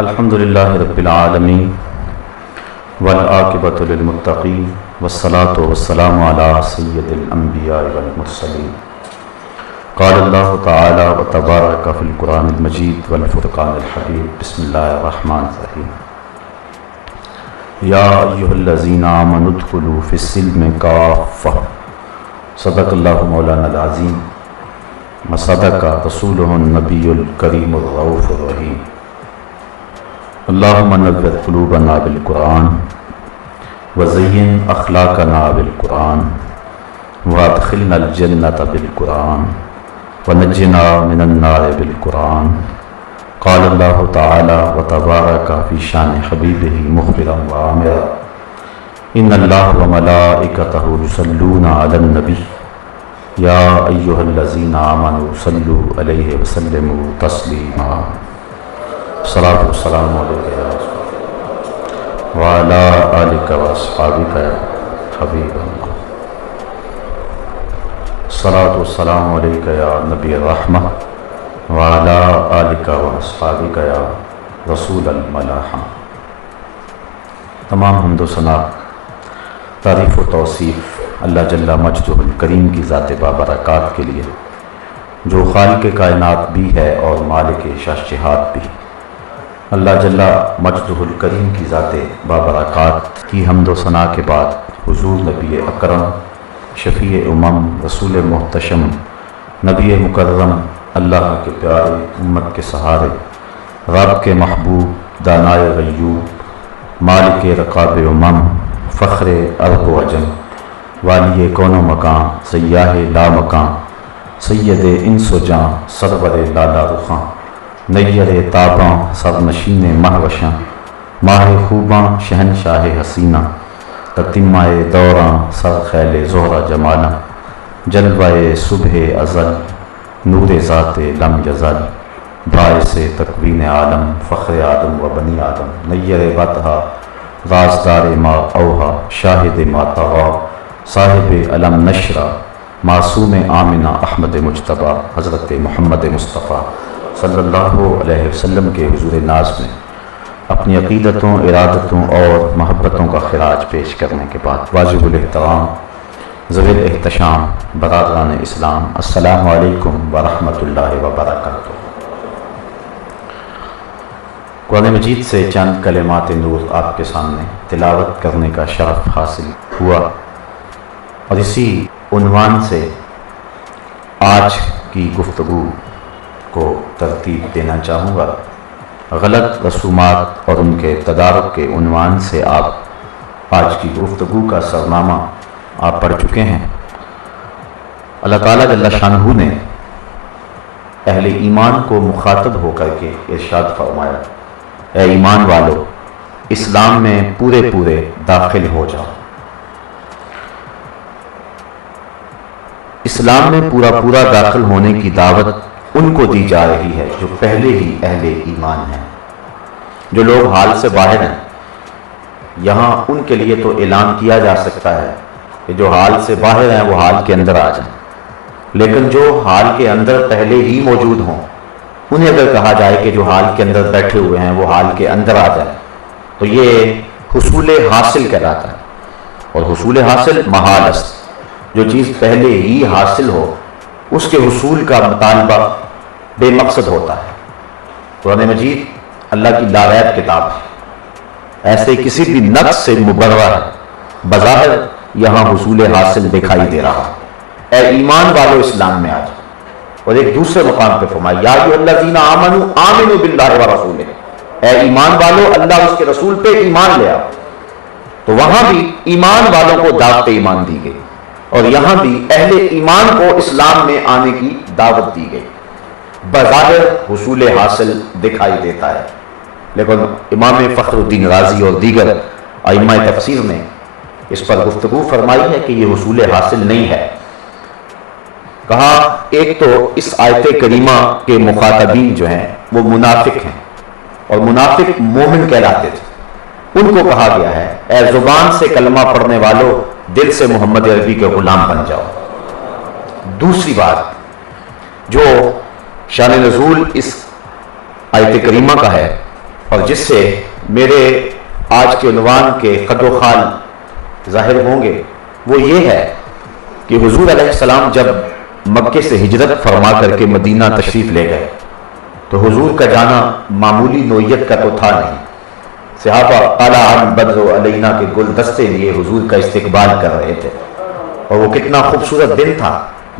الحمدللہ رب العالمین والعاقبۃ للمتقین والصلاۃ والسلام علی سید الانبیاء والمرسلین قال اللہ تعالی وتبارک فی القرآن المجید والفرقان الحمید بسم اللہ الرحمن الرحیم یا ایھا الذین آمنوا ادخلوا فی السلم کافۃ صدق اللہ مولانا العظیم وصدق رسولہ النبی الکریم الرؤوف الرحیم اللہم نور قلوبنا بالقرآن وزین اخلاقنا بالقرآن وادخلنا الجنۃ بالقرآن ونجنا من النار بالقرآن قال اللہ تعالی وتبارک فی شان حبیبہ مخبرا وآمرا ان اللہ وملائکتہ یصلون علی النبی یا ایھا الذین آمنوا صلوا علیہ وسلموا تسلیما الصلاۃ والسلام علیک یا رسول وعلی آلک واصحابک یا حبیب اللہ الصلاۃ والسلام علیک یا نبی الرحمہ وعلی آلک واصحابک یا رسول الملاحہ۔ تمام حمد و ثنا، تعریف و توصیف اللہ جل مجدہ الکریم کی ذات بابرکات کے لیے، جو خالق کائنات بھی ہے اور مالک شہنشاہت بھی۔ اللہ جل مجدہ الکریم کی ذات بابرکات کی حمد و ثنا کے بعد حضور نبی اکرم، شفیع امم، رسول محتشم، نبی مکرم، اللہ کے پیارے، امت کے سہارے، رب کے محبوب، دانائے غیوب، مالک رقاب امم، فخر عرب و عجم، والی کون و مکان، سیاہ لا مکان، سید انس و جاں، سرور لالا رخاں، نیر تاباں، سرنشین مہوشاں، ماہ خوباں، شہنشاہ حسینہ، تتمہ دوراں، سر خیل زہرہ جمالاں، جلوہ صبح ازل، نور ذات لم یزل، باعث تکوین عالم، فخر آدم و بنی آدم، نیر بطحہ، رازدار ما اوہا، شاہد ما طغا، صاحب علم نشرہ، معصوم آمنہ احمد مجتبیٰ، حضرت محمد مصطفیٰ صلی اللہ علیہ وسلم کے حضور ناز میں اپنی عقیدتوں، ارادتوں اور محبتوں کا خراج پیش کرنے کے بعد واجب الاحترام، ذوی الاحتشام برادران اسلام، السلام علیکم ورحمۃ اللہ وبرکاتہ۔ قرآن مجید سے چند کلمات نور آپ کے سامنے تلاوت کرنے کا شرف حاصل ہوا، اور اسی عنوان سے آج کی گفتگو کو ترتیب دینا چاہوں گا۔ غلط رسومات اور ان کے تدارک کے عنوان سے آپ آج کی گفتگو کا سرنامہ آپ پڑھ چکے ہیں۔ اللہ تعالیٰ جل شانہ نے اہل ایمان کو مخاطب ہو کر کے ارشاد فرمایا، اے ایمان والو، اسلام میں پورے پورے داخل ہو جاؤ۔ اسلام میں پورا پورا داخل ہونے کی دعوت ان کو دی جا رہی ہے جو پہلے ہی اہل ایمان ہیں۔ جو لوگ حال سے باہر ہیں، یہاں ان کے لیے تو اعلان کیا جا سکتا ہے کہ جو حال سے باہر ہیں وہ حال کے اندر آ جائیں، لیکن جو حال کے اندر پہلے ہی موجود ہوں، انہیں اگر کہا جائے کہ جو حال کے اندر بیٹھے ہوئے ہیں وہ حال کے اندر آ جائیں، تو یہ حصول حاصل کہلاتا ہے، اور حصول حاصل محال است۔ جو چیز پہلے ہی حاصل ہو اس کے حصول کا مطالبہ بے مقصد ہوتا ہے۔ قرآن مجید اللہ کی لاریب کتاب ہے، ایسے کسی بھی نقص سے مبرہ ہے، بظاہر یہاں حصول حاصل دکھائی دے رہا ہے۔ اے ایمان والو، اسلام میں آ جاؤ۔ اور ایک دوسرے مقام پہ فرمایا، یا ایھا الذین آمنوا آمنوا باللہ ورسولہ، اے ایمان والو، اللہ اس کے رسول پہ ایمان لے آؤ۔ تو وہاں بھی ایمان والوں کو دعوت ایمان دی گئی، اور یہاں بھی اہل ایمان کو اسلام میں آنے کی دعوت دی گئی۔ بظاہر حصول حاصل دکھائی دیتا ہے، لیکن امام فخر الدین رازی اور دیگر ائمہ تفسیر نے اس پر گفتگو فرمائی ہے کہ یہ حصول حاصل نہیں ہے۔ کہا ایک تو اس آیت کریمہ کے مخاطبین جو ہیں وہ منافق ہیں، اور منافق مومن کہلاتے تھے۔ ان کو کہا گیا ہے، اے زبان سے کلمہ پڑھنے والو، دل سے محمد عربی کے غلام بن جاؤ۔ دوسری بات جو شان نزول اس آیت کریمہ کا ہے اور جس سے میرے آج کے عنوان کے قد و خال ظاہر ہوں گے وہ یہ ہے کہ حضور علیہ السلام جب مکے سے ہجرت فرما کر کے مدینہ تشریف لے گئے تو حضور کا جانا معمولی نوعیت کا تو تھا نہیں. صحابہ طلع البدر علینا کے گلدستے لیے حضور کا استقبال کر رہے تھے. اور وہ کتنا خوبصورت دن تھا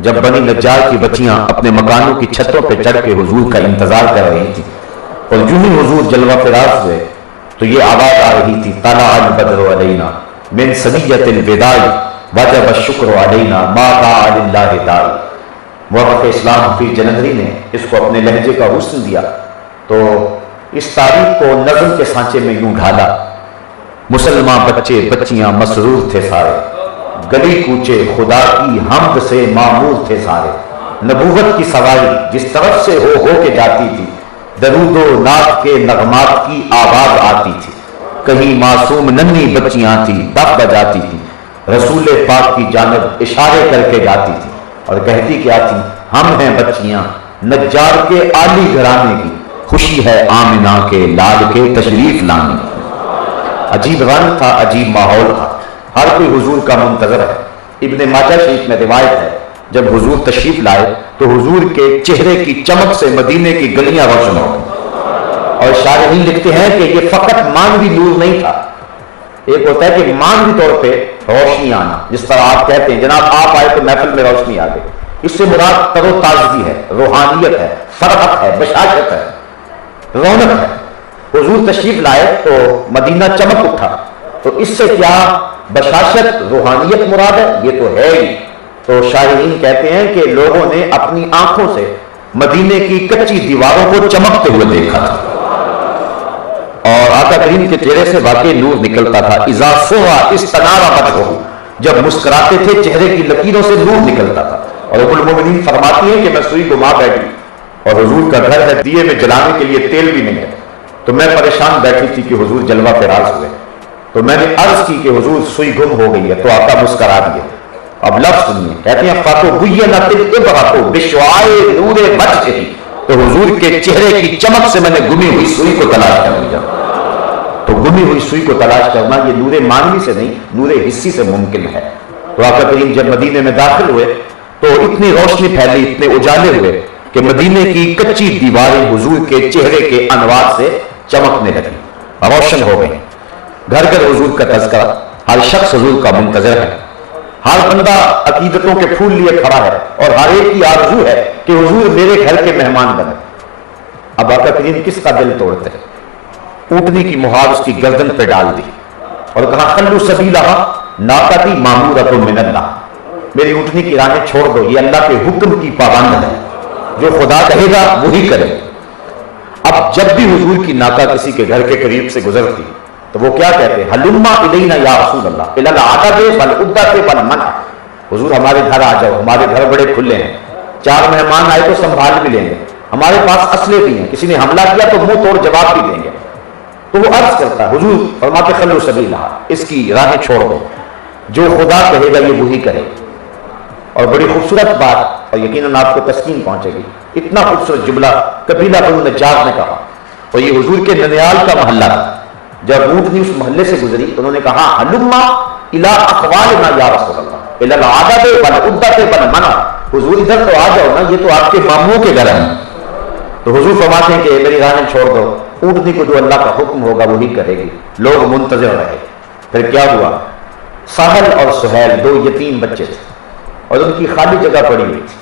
جب بنی نجار کی بچیاں اپنے مکانوں کی چھتوں پہ چڑھ کے حضور کا انتظار کر رہی تھی. اور جو ہی حضور جلوہ فراز ہوئے تو یہ آواز آ رہی تھی طلع البدر علینا من ثنیۃ الوداع وجب الشکر علینا ما دعا للہ داعی. مورخ اسلام حفیظ جلندری نے اس کو اپنے لہجے کا حسن دیا تو اس تاریخ کو نظم کے سانچے میں یوں ڈھالا. مسلمان بچے بچیاں مسرور تھے سارے, گلی کوچے خدا کی حمد سے معمور تھے سارے. نبوت کی سواری جس طرف سے ہو کے جاتی تھی, درود و نعت کے نغمات کی آواز آتی تھی. کہیں معصوم ننھی بچیاں تھی دف بجاتی تھی, رسول پاک کی جانب اشارے کر کے جاتی تھی اور کہتی کیا تھی, ہم ہیں بچیاں نجار کے عالی گھرانے کی, خوشی ہے آمنہ کے لال کے تشریف لانے کی. عجیب رنگ تھا, عجیب ماحول تھا, ہر کوئی حضور کا منتظر ہے. ابن ماجہ شریف میں روایت ہے جب حضور تشریف لائے تو حضور کے چہرے کی چمک سے مدینے کی گلیاں روشن ہو گئیں. اور شارحین لکھتے ہیں کہ یہ فقط مانوی نور نہیں تھا, ایک ہوتا ہے کہ مانوی طور پہ روشنی آنا, جس طرح آپ کہتے ہیں جناب آپ آئے تو محفل میں روشنی آ گئی. اس سے مراد تر و تازگی ہے, روحانیت ہے, فرحت ہے, بشاشت ہے, رونق ہے. حضور تشریف لائے تو مدینہ چمک اٹھا, تو اس سے کیا بشاشت روحانیت مراد ہے؟ یہ تو ہے ہی. تو شارحین کہتے ہیں کہ لوگوں نے اپنی آنکھوں سے مدینے کی کچی دیواروں کو چمکتے ہوئے دیکھا تھا اور آقا کریم کے چہرے سے واقعی نور نکلتا تھا. اذا سوا استنار وجہہ, جب مسکراتے تھے چہرے کی لکیروں سے نور نکلتا تھا. اور ام المومنین فرماتی ہیں کہ میں سوئی گما بیٹھی اور حضور کا گھر ہے, دیے میں جلانے کے لیے تیل بھی نہیں ہے, تو میں پریشان بیٹھی تھی کہ حضور جلوہ فراز ہوئے. تو میں نے عرض کی کہ حضور سوئی گم ہو گئی ہے, تو آقا مسکرا دیے. اب لفظ سنیے, کہتے ہیں فاتو بینت الابرۃ بشعاع نور وجہہ, تو حضور کے چہرے کی چمک سے میں نے گمی ہوئی سوئی کو تلاش کر لیا. تو گمی ہوئی سوئی کو تلاش کرنا یہ نور مانوی سے نہیں, نور حسی سے ممکن ہے. تو آقا کریم جب مدینے میں داخل ہوئے تو اتنی روشنی پھیلی, اتنے اجالے ہوئے کہ مدینے کی کچی دیواریں حضور کے چہرے کے انوار سے چمکنے لگی, روشن ہو گئی. گھر گھر حضور کا تذکرہ, ہر شخص حضور کا منتظر ہے, ہر بندہ عقیدتوں کے پھول لیے کھڑا ہے اور ہر ایک کی آرزو ہے کہ حضور میرے گھر کے مہمان بنے. اب آقا کریم کس کا دل توڑتے ہیں؟ اونٹنی کی مہار اس کی گردن پہ ڈال دی اور کہا خلو سبیلہا ناقتی مامورۃ من اللہ, میری اونٹنی کی راہیں چھوڑ دو, یہ اللہ کے حکم کی پابند ہے, جو خدا کہے گا وہی کرے. اب جب بھی حضور کی ناقہ کسی کے گھر کے قریب سے گزرتی تو وہ کیا کہتے ہیں, ہلما الینا یا رسول اللہ الی العدد والعدۃ والمنع, حضور ہمارے گھر آ جاؤ, ہمارے گھر بڑے کھلے ہیں, 4 مہمان آئے تو سنبھال بھی لیں گے, ہمارے پاس اسلحے بھی ہیں, کسی نے حملہ کیا تو منہ توڑ جواب بھی دیں گے. تو وہ عرض کرتا, حضور فرماتے خلو سبیلہا, اس کی راہیں چھوڑ دو, جو خدا کہے گا یہ وہی کرے. اور بڑی خوبصورت بات, اور یقیناً آپ کو تسکین پہنچے گی, اتنا خوبصورت جملہ قبیلہ بنو نجار نے کہا, اور یہ حضور کے ننیال کا محلہ تھا. جب اونٹنی اس محلے سے گزری تو انہوں نے کہا ہلما الی اقوالنا یا رسول اللہ الی العدد والعدۃ والمنع, حضور ادھر تو آ جاؤ نا, یہ تو آپ کے ماموں کے گھر ہیں. تو حضور فرماتے ہیں کہ میری راہیں چھوڑ دو, اونٹنی کو جو اللہ کا حکم ہوگا وہی کرے گی. لوگ منتظر رہے. پھر کیا ہوا, ساحل اور سہیل 2 یتیم بچے تھے اور ان کی خالی جگہ پڑی ہوئی تھی,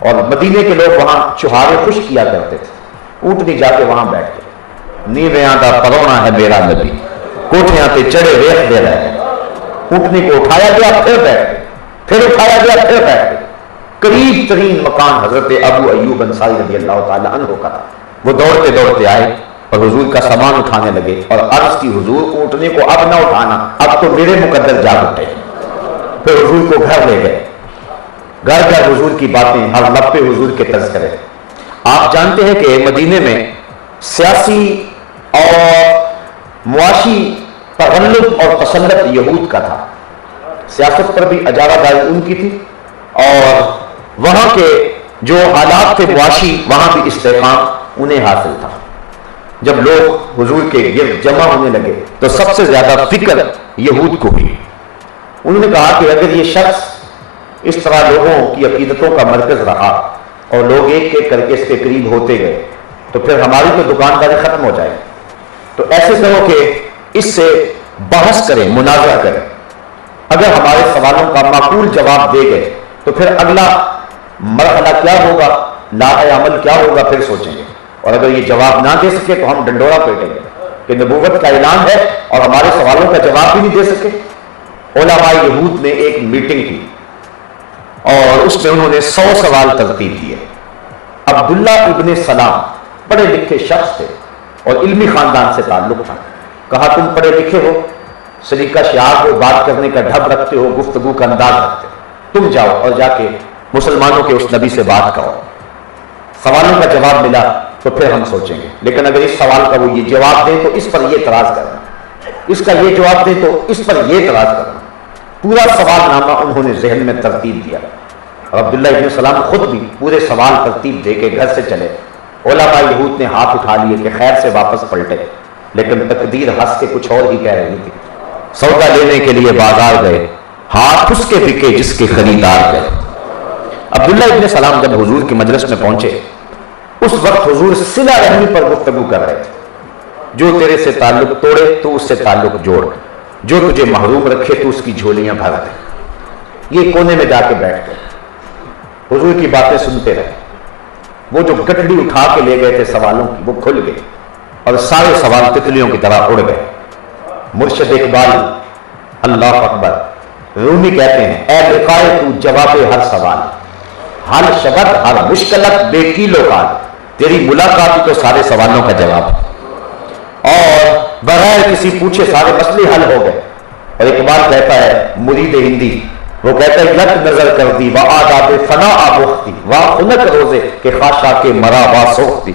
اور مدینے کے لوگ وہاں چوہارے خشک کیا کرتے تھے. اونٹنی جا کے وہاں بیٹھ گئے. نیویاں دا پرونا ہے میرا نبی, کوٹھیاں تے چڑھے ریخ دے رہے ہیں. اونٹنی کو اٹھایا گیا, پھر بیٹھ گئے, پھر اٹھایا گیا, پھر بیٹھ گئے. قریب ترین مکان حضرت ابو ایوب انصاری رضی اللہ تعالی عنہ کا تھا. وہ دوڑتے دوڑتے آئے اور حضور کا سامان اٹھانے لگے اور عرض کی, حضور اونٹنے کو اب نہ اٹھانا, اب تو میرے مقدر جاگ اٹھے. پھر حضور کو گھر لے گئے. گھر گھر حضور کی باتیں, ہر لب پہ حضور کے تذکرے. آپ جانتے ہیں کہ مدینے میں سیاسی اور معاشی تغلب اور تسلط یہود کا تھا. سیاست پر بھی اجارہ داری ان کی تھی, اور وہاں کے جو حالات تھے معاشی, وہاں بھی استحکام انہیں حاصل تھا. جب لوگ حضور کے گرد جمع ہونے لگے تو سب سے زیادہ فکر یہود کو ہوئی۔ انہوں نے کہا کہ اگر یہ شخص اس طرح لوگوں کی عقیدتوں کا مرکز رہا اور لوگ ایک ایک کر کے اس کے قریب ہوتے گئے تو پھر ہماری تو دکانداری ختم ہو جائے گی۔ تو ایسے کرو کہ اس سے بحث کریں، مناظرہ کریں، اگر ہمارے سوالوں کا معقول جواب دے گئے تو پھر اگلا مرحلہ کیا ہوگا، لاحِ عمل کیا ہوگا، پھر سوچیں گے۔ اور اگر یہ جواب نہ دے سکے تو ہم ڈنڈورا پیٹیں گے کہ نبوت کا اعلان ہے اور ہمارے سوالوں کا جواب بھی نہیں دے سکے۔ علماء یہود نے ایک میٹنگ کی اور اس میں انہوں نے 100 سوال ترتیب دیے۔ عبداللہ ابن سلام پڑھے لکھے شخص تھے اور علمی خاندان سے تعلق تھا۔ کہا تم پڑھے لکھے ہو، سلیقہ شعار ہو، بات کرنے کا ڈھب رکھتے ہو، گفتگو کا انداز رکھتے ہو، تم جاؤ اور جا کے مسلمانوں کے اس نبی سے بات کرو۔ سوالوں کا جواب ملا تو پھر ہم سوچیں گے، لیکن اگر اس سوال کا وہ یہ جواب دیں تو اس پر یہ اعتراض کرنا، اس کا یہ جواب دیں تو اس پر یہ اعتراض کرنا۔ پورا سوال نامہ انہوں نے ذہن میں ترتیب دیا اور عبداللہ ابن سلام خود بھی پورے سوال ترتیب دے کے گھر سے چلے۔ علماء یہود نے ہاتھ اٹھا لیے کہ خیر سے واپس پلٹے، لیکن تقدیر ہنس کے کچھ اور ہی کہہ رہی تھی۔ سودا لینے کے لیے بازار گئے، ہاتھ اس کے بکے جس کے خریدار گئے۔ عبداللہ ابن سلام جب حضور کی مجلس میں پہنچے اس وقت حضور صلہ رحمی پر گفتگو کر رہے تھے۔ جو تیرے سے تعلق توڑے تو اس سے تعلق جوڑ، جو تجھے محروم رکھے تو اس کی جھولیاں بھر دے۔ یہ کونے میں جا کے بیٹھ گئے، حضور کی باتیں سنتے رہے۔ وہ جو گٹڑی اٹھا کے لے گئے تھے سوالوں کی وہ کھل گئے اور سارے سوال تتلیوں کی طرح اڑ گئے۔ مرشد اقبال اللہ اکبر رومی کہتے ہیں، اے لقائے تو جواب ہر سوال، ہر شبد ہر مشکلت بے کیلو کال، تیری ملاقات ہی تو سارے سوالوں کا جواب، اور بغیر کسی پوچھے سارے مسئلے حل ہو گئے۔ اور اقبال کہتا ہے، مرید ہندی وہ کہتا ہے، یک نظر کر دی و آداب فنا آبختی و خنک روزے کہ خاشا کے مرا وا سوختی،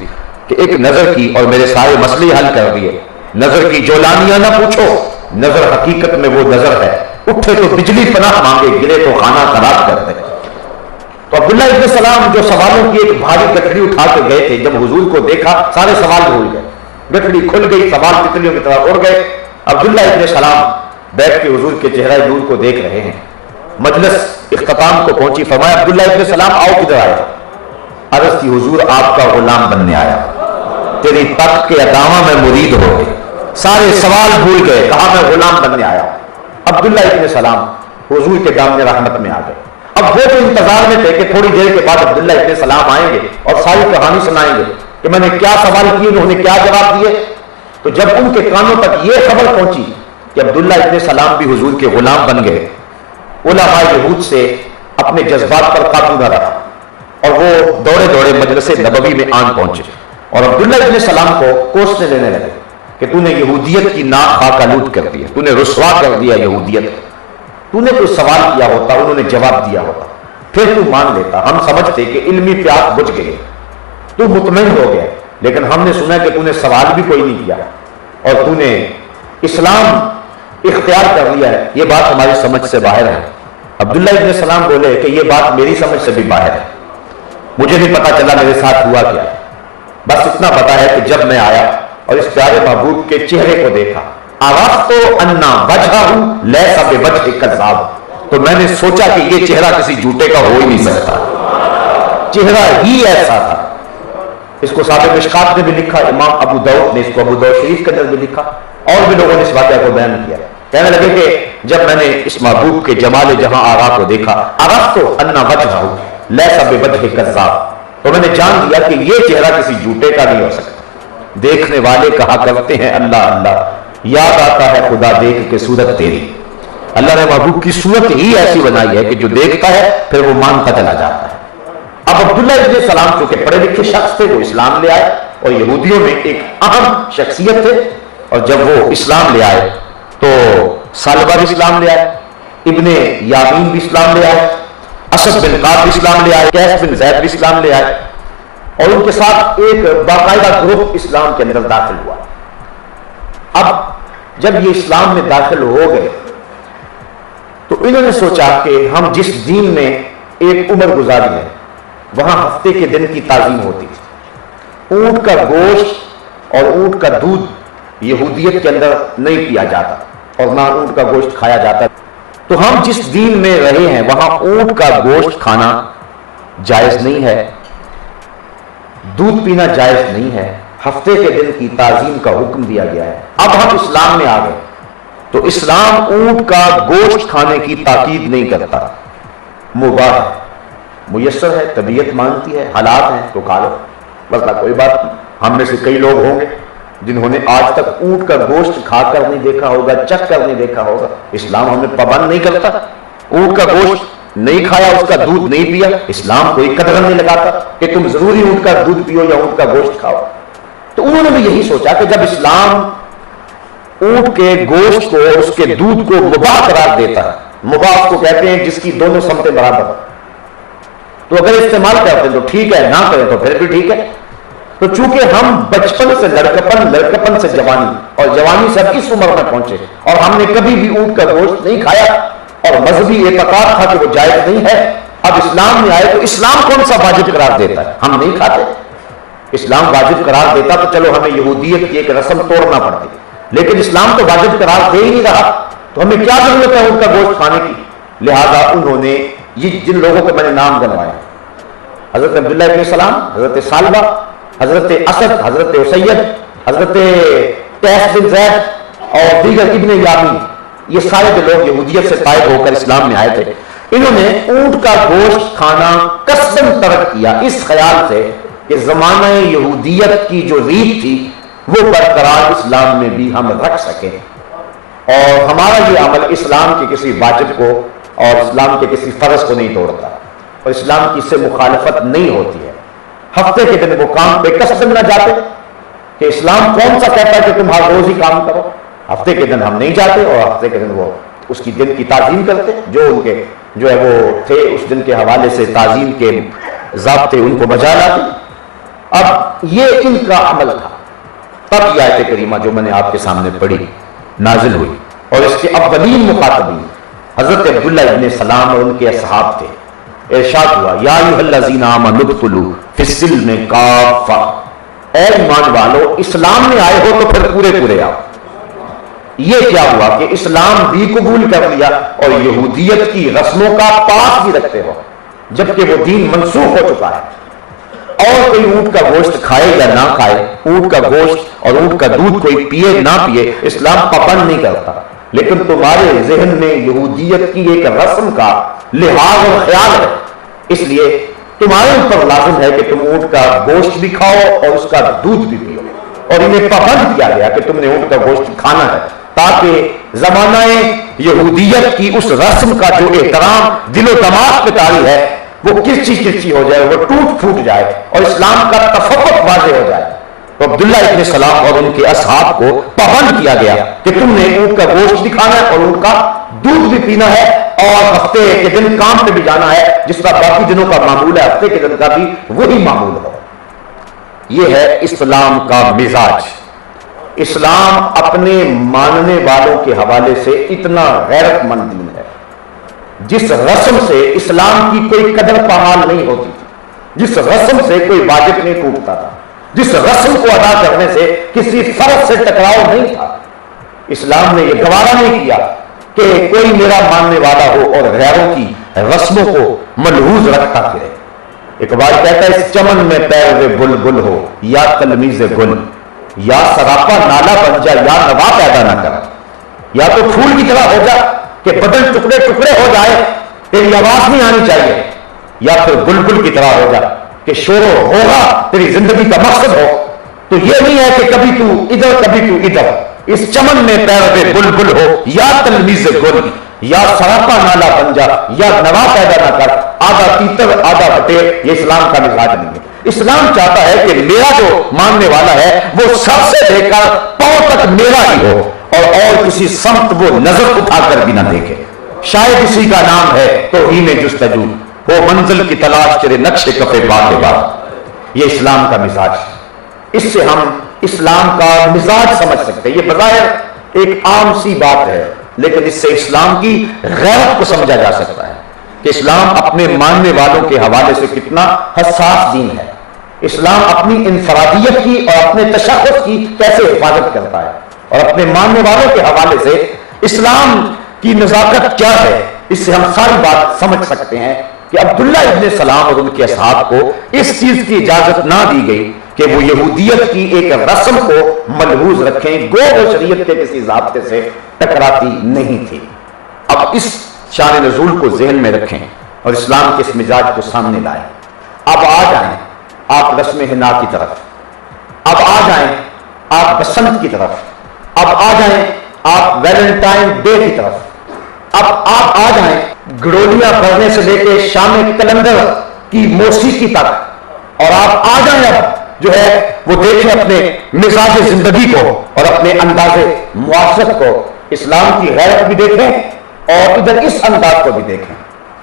کہ ایک نظر کی اور میرے سارے مسئلے حل کر دیے۔ نظر کی جولانیاں نہ پوچھو، نظر حقیقت میں وہ نظر ہے، اٹھے تو بجلی پناہ مانگے، گرے تو خانہ خراب کر دے۔ تو عبداللہ ابن سلام جو سوالوں کی ایک بھاری گٹڑی اٹھا کے گئے تھے، جب حضور کو دیکھا سارے سوال بھول گئے، گٹڑی کھل گئی، سوال تتلیوں کی طرح اڑ گئے۔ عبداللہ ابن سلام بیٹھ کے حضور کے چہرہ نور کو دیکھ رہے ہیں۔ مجلس اختتام کو پہنچی، فرمایا عبداللہ ابن سلام آؤ کدھر آئے؟ عرض کی حضور آپ کا غلام بننے آیا، تیری تخت کے ادامہ میں مرید ہو گئے۔ سارے سوال بھول گئے، کہا میں غلام بننے آیا ہوں۔ عبداللہ ابن سلام حضور کے دامن رحمت میں آ گئے۔ اب وہ تو انتظار میں تھے کہ تھوڑی دیر کے بعد عبداللہ ابن سلام آئیں گے اور ساری کہانی سنائیں گے کہ میں نے کیا سوال کیے، انہوں نے کیا جواب دیے۔ تو جب ان کے کانوں تک یہ خبر پہنچی کہ عبداللہ ابن سلام بھی حضور کے غلام بن گئے، علماء یہود سے اپنے جذبات پر قابو نہ رہا اور وہ دوڑے دوڑے مجلس نبوی میں آن پہنچے اور عبداللہ ابن سلام کو کوسنے لینے لگے کہ تو نے یہودیت کی ناک خاک آلود کر دیا، تو نے رسوا کر دیا یہودیت، تو نے کوئی سوال کیا ہوتا، انہوں نے جواب دیا ہوتا، پھر تو مان لیتا۔ ہم سمجھتے کہ علمی پیاس بجھ گئی، تو مطمئن ہو گیا، لیکن ہم نے سنا کہ تو نے سوال بھی کوئی نہیں کیا اور تو نے اسلام اختیار کر لیا ہے، یہ بات ہماری سمجھ سے باہر ہے۔ عبداللہ ابن سلام بولے کہ یہ بات میری سمجھ سے بھی باہر ہے، مجھے نہیں پتا چلا میرے ساتھ ہوا کیا، بس اتنا پتا ہے کہ جب میں آیا اور اس پیارے محبوب کے چہرے کو دیکھا، عرفتُ اَنَّ وَجْهَهُ لَيْسَ بِوَجْهِ كَذَّابٍ، تو میں نے سوچا کہ یہ چہرہ کسی جھوٹے کا ہو ہی نہیں سکتا، چہرہ ہی ایسا تھا۔ اس کو صاحب مشکات نے بھی لکھا، امام ابو داؤد نے اس کو ابو داؤد شریف کے اندر بھی لکھا، اور بھی لوگوں نے اس واقعہ کو بیان کیا۔ کہنے لگے کہ جب میں نے اس محبوب کے جمال جہاں آرا کو دیکھا، عرفتُ اَنَّ وَجْهَهُ لَيْسَ بِوَجْهِ كَذَّابٍ، تو میں نے جان لیا کہ یہ چہرہ کسی جھوٹے کا نہیں ہو سکتا۔ دیکھنے والے کہا کرتے ہیں اللہ اللہ، یاد آتا ہے خدا دیکھ کے صورت تیری۔ اللہ نے محبوب کی صورت ہی ایسی بنائی ہے کہ جو دیکھتا ہے پھر وہ مانتا چلا جاتا ہے۔ اب عبداللہ ابن سلام چونکہ پڑھے لکھے شخص تھے، وہ اسلام لے آئے اور یہودیوں میں ایک اہم شخصیت تھے، اور جب وہ اسلام لے آئے تو سالبہ بھی اسلام لے آئے، ابن یامین بھی اسلام لے آئے، اسد بن قاد بھی اسلام لے آئے، قیس بن زید بھی اسلام لے آئے، اور ان کے ساتھ ایک باقاعدہ گروپ اسلام کے اندر داخل ہوا۔ اب جب یہ اسلام میں داخل ہو گئے تو انہوں نے سوچا کہ ہم جس دین میں ایک عمر گزاری ہے وہاں ہفتے کے دن کی تعظیم ہوتی تھی، اونٹ کا گوشت اور اونٹ کا دودھ یہودیت کے اندر نہیں پیا جاتا اور نہ اونٹ کا گوشت کھایا جاتا. تو ہم جس دین میں رہے ہیں وہاں اونٹ کا گوشت کھانا جائز نہیں ہے، دودھ پینا جائز نہیں ہے، ہفتے کے دن کی تعظیم کا حکم دیا گیا ہے. اب ہم اسلام میں آ گئے تو اسلام اونٹ کا گوشت کھانے کی تاکید نہیں کرتا، مباح ہے، میسر ہے، طبیعت مانتی ہے، حالات ہیں تو کھا لو، بس کوئی بات نہیں. ہم میں سے کئی لوگ ہوں گے جنہوں نے آج تک اونٹ کا گوشت کھا کر نہیں دیکھا ہوگا، چکھ کر نہیں دیکھا ہوگا. اسلام ہمیں پابند نہیں کرتا، اونٹ کا گوشت نہیں کھایا، اس کا دودھ نہیں پیا، اسلام کوئی قدر نہیں لگاتا کہ تم ضروری اونٹ کا دودھ پیو یا اونٹ کا گوشت کھاؤ. تو انہوں نے بھی یہی سوچا کہ جب اسلام اونٹ کے گوشت کو، اس کے دودھ کو مباح قرار دیتا ہے، مباح کو کہتے ہیں جس کی دونوں سمتیں برابر، تو اگر استعمال کرتے ہیں تو ٹھیک ہے، نہ کریں تو پھر بھی ٹھیک ہے. تو چونکہ ہم بچپن سے لڑکپن، لڑکپن سے جوانی اور جوانی سے اب اس عمر میں پہنچے اور ہم نے کبھی بھی اونٹ کا گوشت نہیں کھایا اور مذہبی اعتقاد تھا کہ وہ جائز نہیں ہے، اب اسلام میں آئے تو اسلام کون سا واجب قرار دیتا ہے؟ ہم نہیں کھاتے. اسلام واجب قرار دیتا تو چلو ہمیں یہودیت کی ایک رسم توڑنا پڑتی، لیکن اسلام تو واجب قرار دے ہی نہیں رہا، تو ہمیں کیا ضرورت ہے اونٹ کا گوشت کھانے کی؟ لہذا انہوں نے یہ جن لوگوں کے میں نے نام گنوائے، حضرت عبداللہ ابن سلام، حضرت سالبہ، حضرت اسد، حضرت اسید، حضرت قیس بن زید اور دیگر ابن یامین، یہ سارے جو لوگ یہودیت سے طائب ہو کر اسلام میں آئے تھے، انہوں نے اونٹ کا گوشت کھانا قصداً ترک کیا اس خیال سے کہ زمانہ یہودیت کی جو ریت تھی وہ برقرار اسلام میں بھی ہم رکھ سکیں، اور ہمارا یہ عمل اسلام کے کسی واجب کو اور اسلام کے کسی فرض کو نہیں توڑتا اور اسلام کی اس سے مخالفت نہیں ہوتی ہے. ہفتے کے دن وہ کام پہ قصداً نہ جاتے کہ اسلام کون سا کہتا ہے کہ تم ہر روز ہی کام کرو. ہفتے کے دن ہم نہیں جاتے اور ہفتے کے دن وہ اس کی دن کی تعظیم کرتے، جو ان کے جو ہے وہ تھے اس دن کے حوالے سے تعظیم کے ضابطے ان کو بجا لاتے. اب یہ ان کا عمل تھا. تب یہ آیت کریمہ جو میں نے آپ کے سامنے پڑھی نازل ہوئی اور اس کے اولین مخاطبین حضرت عبداللہ ابن سلام اور ان کے اصحاب تھے. ارشاد ہوا یا ایھا الذین آمنوا ادخلوا فی السلم کافہ، اے ایمان والو اسلام میں آئے ہو تو پھر پورے پورے آؤ. یہ کیا ہوا کہ اسلام بھی قبول کر لیا اور یہودیت کی رسموں کا پاس بھی رکھتے ہو، جبکہ وہ دین منسوخ ہو چکا ہے. اور کوئی اونٹ کا گوشت کھائے یا نہ کھائے، اونٹ کا گوشت اور اونٹ کا دودھ کوئی پیے نہ پیے، اسلام پابند نہیں کرتا، لیکن تمہارے ذہن میں یہودیت کی ایک رسم کا لحاظ اور خیال ہے، اس لیے تمہارے اوپر لازم ہے کہ تم اونٹ کا گوشت بھی کھاؤ اور اس کا دودھ بھی پیو. اور انہیں پابند کیا گیا کہ تم نے اونٹ کا گوشت کھانا ہے تاکہ زمانہ یہودیت کی اس رسم کا جو احترام دل و دماغ پہ طاری ہے وہ کرچی ہو جائے، وہ ٹوٹ پھوٹ جائے اور اسلام کا تفوق واضح ہو جائے. تو عبداللہ ابن سلام اور ان کے اصحاب کو پابند کیا گیا کہ تم نے اونٹ کا گوشت بھی کھانا ہے اور اونٹ کا دودھ بھی پینا ہے اور ہفتے کے دن کام پہ بھی جانا ہے، جس کا باقی دنوں کا معمول ہے ہفتے کے دن کا بھی وہی معمول ہو. یہ ہے اسلام کا مزاج. اسلام اپنے ماننے والوں کے حوالے سے اتنا غیرت مند دین ہے. جس رسم سے اسلام کی کوئی قدر پامال نہیں ہوتی تھی، جس رسم سے کوئی واجب نہیں ٹوٹتا تھا، جس رسم کو ادا کرنے سے کسی فرض سے ٹکراؤ نہیں تھا، اسلام نے یہ گوارا نہیں کیا کہ کوئی میرا ماننے والا ہو اور غیروں کی رسموں کو ملحوظ رکھتا پھرے. اقبال کہتا ہے اس چمن میں پیروے بلبل ہو یا تلمیذ گل، یا سراپا نالا بن جا یا نوا پیدا نہ کر. یا تو پھول کی طرح ہو جا کہ بدن ٹکڑے ٹکڑے ہو جائے، تیری آواز نہیں آنی چاہیے، یا پھر بلبل کی طرح ہو جا کہ شور و ہوگا تیری زندگی کا مقصد ہو. تو یہ نہیں ہے کہ کبھی تو ادھر کبھی تو ادھر. اس چمن میں پیروے بلبل ہو یا تلمیذ گل، یا سراپا نالا بن جا یا نوا پیدا نہ کر. آدھا تیتر آدھا بٹیر یہ اسلام کا مزاج نہیں ہے. اسلام چاہتا ہے کہ میرا جو ماننے والا ہے وہ سر سے لے کر پاؤں تک میرا ہی ہو اور کسی سمت وہ نظر اٹھا کر بھی نہ دیکھے. شاید اسی کا نام ہے توہین جستجو، وہ منزل کی تلاش تیرے نقش کفے پا کے بعد. یہ اسلام کا مزاج. اس سے ہم اسلام کا مزاج سمجھ سکتے ہیں. یہ بظاہر ایک عام سی بات ہے لیکن اس سے اسلام کی غیرت کو سمجھا جا سکتا ہے کہ اسلام اپنے ماننے والوں کے حوالے سے کتنا حساس دین ہے. اسلام اپنی انفرادیت کی اور اپنے تشخص کی کیسے حفاظت کرتا ہے، اور اپنے ماننے والوں کے حوالے سے اسلام کی نزاکت کیا ہے، اس سے ہم ساری بات سمجھ سکتے ہیں کہ عبداللہ ابن سلام اور ان کے اصحاب کو اس چیز کی اجازت نہ دی گئی کہ وہ یہودیت کی ایک رسم کو ملحوظ رکھیں، گو وہ شریعت کے کسی ضابطے سے ٹکراتی نہیں تھی۔ اب اس شان نزول کو ذہن میں رکھیں اور اسلام کے اس مزاج کو سامنے لائیں۔ اب آ جائیں آپ رسم حنا کی طرف، اب آ جائیں آپ بسنت کی طرف، اب آ جائیں آپ ویلنٹائن ڈے کی طرف، اب آپ آ جائیں گڑولیاں بھرنے سے لے کے شام کلندر کی موسیقی تک، اور آپ آ جائیں اب جو ہے وہ دیکھیں اپنے مزاج زندگی کو اور اپنے انداز معاشرت کو، اسلام کی غیرت بھی دیکھیں اور ادھر اس انداز کو بھی دیکھیں،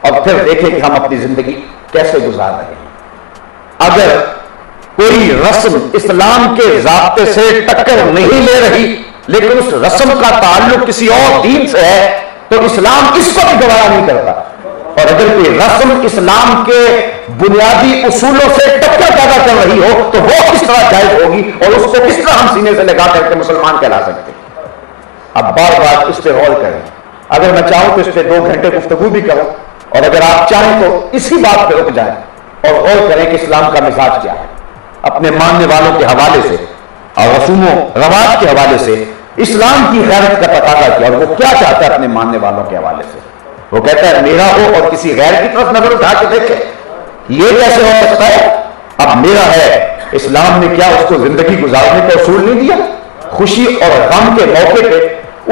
اور پھر دیکھیں کہ ہم اپنی زندگی کیسے گزار رہے ہیں۔ اگر کوئی رسم اسلام کے ضابطے سے ٹکر نہیں لے رہی لیکن اس رسم کا تعلق کسی اور دین سے ہے تو اسلام اس کو بھی گوارا نہیں کرتا، اور اگر کوئی رسم اسلام کے بنیادی اصولوں سے ٹکر پیدا کر رہی ہو تو وہ کس طرح جائز ہوگی اور اس کو کس طرح ہم سینے سے لگا کر کے مسلمان کہلا سکتے ہیں۔ اب بار بار اس پہ غور کریں، اگر میں چاہوں تو اس پہ 2 گھنٹے گفتگو بھی کروں، اور اگر آپ چاہیں تو اسی بات پہ رک جائیں اور غور کریں کہ اسلام کا مزاج کیا ہے۔ اپنے ماننے والوں کے حوالے سے اور رسوم و رواج کے حوالے سے اسلام کی غیرت کا تقاضا کیا، اور وہ کیا چاہتا ہے اپنے ماننے والوں کے حوالے سے۔ وہ کہتا ہے میرا ہو اور کسی غیر کی طرف نظر اٹھا کے دیکھے، یہ کیسے ہو سکتا ہے؟ اب میرا ہے، اسلام نے کیا اس کو زندگی گزارنے کا اصول نہیں دیا؟ خوشی اور غم کے موقع پہ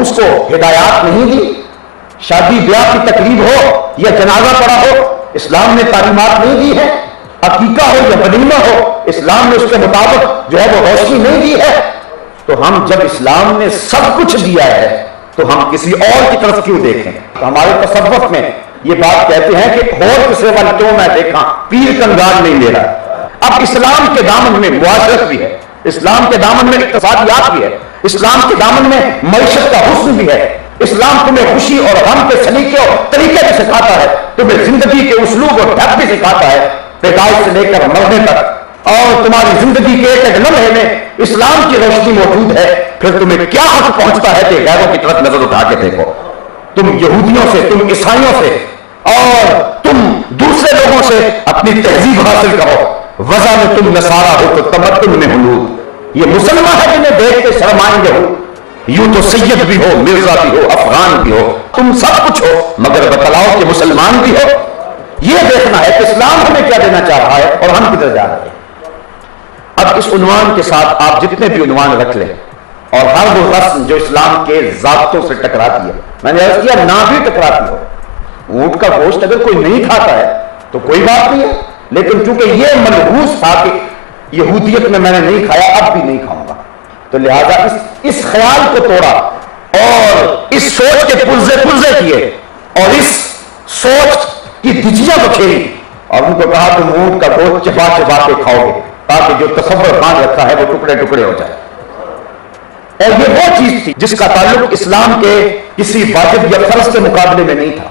اس کو ہدایات نہیں دی؟ شادی بیاہ کی تقریب ہو یا جنازہ پڑا ہو، اسلام نے تعلیمات نہیں دی ہے؟ عقیقہ ہو یا ولیمہ ہو، اسلام نے اس کے مطابق جو ہے وہ روشنی نہیں دی ہے؟ تو ہم جب اسلام نے سب کچھ دیا ہے تو ہم کسی اور کی طرف کیوں دیکھیں؟ تو ہمارے تصوف میں یہ بات کہتے ہیں کہ اور کسے وال کیوں میں دیکھاں، پیر کنگار نہیں میرا۔ اب اسلام کے دامن میں معاشرت بھی ہے، اسلام کے دامن میں اقتصادیات بھی ہے، اسلام کے دامن میں معیشت کا حسن بھی ہے، اسلام تمہیں خوشی اور غم کے سلیقے اور طریقے بھی سکھاتا ہے، تمہیں زندگی کے اسلوب اور ڈھنگ بھی سکھاتا ہے، پیدائش سے لے کر مرنے تک، اور تمہاری زندگی کے ایک لمحے میں اسلام کی روشنی موجود ہے۔ پھر تمہیں کیا حق پہنچتا ہے کہ غیروں کی طرف نظر اٹھا کے دیکھو؟ تم یہودیوں سے، تم عیسائیوں سے اور تم دوسرے لوگوں سے اپنی تہذیب حاصل کرو، وضع میں تم نصارہ ہو تو تمدن میں حلول۔ یہ مسلمان ہے جنہیں دیکھ کے شرمائیں گے ہو، یوں تو سید بھی ہو، مرزا بھی ہو، افغان بھی ہو، تم سب کچھ ہو، مگر بتلاؤ کہ مسلمان بھی ہو۔ یہ دیکھنا ہے کہ اسلام ہمیں کیا دینا چاہ رہا ہے اور ہم کدھر جا رہے ہیں۔ اب اس عنوان کے ساتھ آپ جتنے بھی عنوان رکھ لیں، اور ہر وہ رسم جو اسلام کے ضابطوں سے ٹکراتی ہے، میں نے عرض کیا نہ بھی ٹکراتی ہو، اونٹ کا گوشت اگر کوئی نہیں کھاتا ہے تو کوئی بات نہیں ہے، لیکن چونکہ یہ ملحوظ تھا کہ یہودیت میں نے نہیں کھایا، اب بھی نہیں کھاؤں گا، تو لہذا اس خیال کو توڑا اور اس سوچ کے پرزے کیے اور اس سوچ کی دھجیاں بکھیری اور ان کو کہا تم اونٹ کا گوشت چبا چبا کے کھاؤ گے تاکہ جو تصور باندھ رکھا ہے وہ ٹکڑے ٹکڑے ہو جائے۔ اور یہ وہ چیز تھی جس کا تعلق اسلام کے کسی واجب یا فرض کے مقابلے میں نہیں تھا،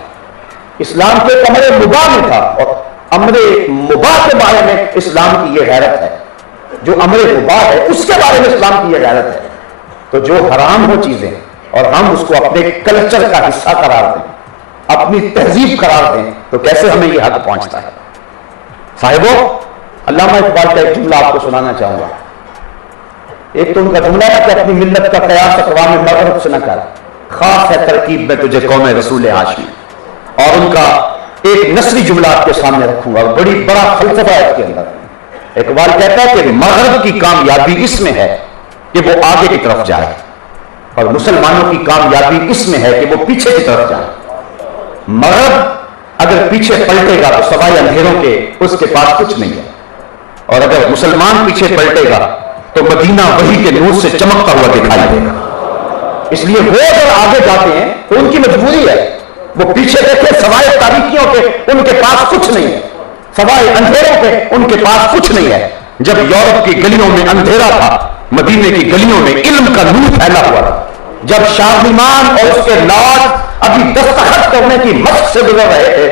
اسلام کے امر مباح میں تھا، اور امر مباح کے بارے میں اسلام کی یہ غیرت ہے، جو امر مباح ہے اس کے بارے میں اسلام کی یہ غیرت ہے۔ تو جو حرام ہو چیزیں اور ہم اس کو اپنے کلچر کا حصہ قرار دیں، اپنی تہذیب قرار دیں، تو کیسے ہمیں یہ حق پہنچتا ہے؟ صاحبوں، علامہ اقبال کا ایک جملہ آپ کو سنانا چاہوں گا۔ ایک تو ان کا جملہ ہے کہ اپنی ملت کا قیاس اقوام مغرب سے نہ کر، خاص ہے ترکیب میں تجھے قوم رسول ہاشمی۔ اور ان کا ایک نثری جملہ آپ کے سامنے رکھوں گا، اور بڑا فلسفہ ہے اس کے اندر۔ اقبال کہتا ہے کہ مغرب کی کامیابی اس میں ہے کہ وہ آگے کی طرف جائے، اور مسلمانوں کی کامیابی اس میں ہے کہ وہ پیچھے کی طرف جائے۔ مغرب اگر پیچھے پلٹے گا تو سوائے اندھیروں کے اس کے پاس کچھ نہیں ہے، اور اگر مسلمان پیچھے پلٹے گا تو مدینہ وحی کے نور سے چمکتا ہوا دکھائی دے گا۔ اس لیے وہ اگر آگے جاتے ہیں تو ان کی مجبوری ہے، وہ پیچھے دیکھیں سوائے تاریکیوں کے ان کے پاس کچھ نہیں ہے، سوائے اندھیروں کے ان کے پاس کچھ نہیں ہے۔ جب یورپ کی گلیوں میں اندھیرا تھا، مدینے کی گلیوں میں علم کا نور پھیلا ہوا تھا۔ جب شارلمان اور اس کے لارڈ ابھی دستخط کرنے کی مشق سے گزر رہے تھے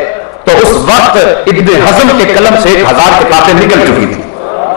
تو اس وقت ابن حزم کے قلم سے 1000 کتابیں نکل چکی تھی۔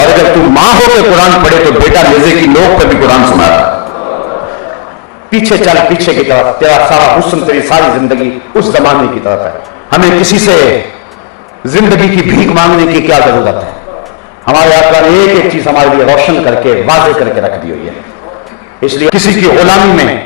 اور اگر تو ماں ہو کے قرآن پڑھے تو بیٹا نیزے کی نوک پر بھی قرآن سنا رہا. پیچھے چل پیچھے کی طرف، تیرا سارا حسن تیری ساری زندگی اس زمانے کی طرف ہے. ہمیں کسی سے زندگی کی بھیک مانگنے کی کیا ضرورت ہے؟ ہمارے آقا نے ایک ایک چیز ہمارے لیے روشن کر کے واضح کر کے رکھ دی ہوئی ہے. اس لیے کسی کی غلامی میں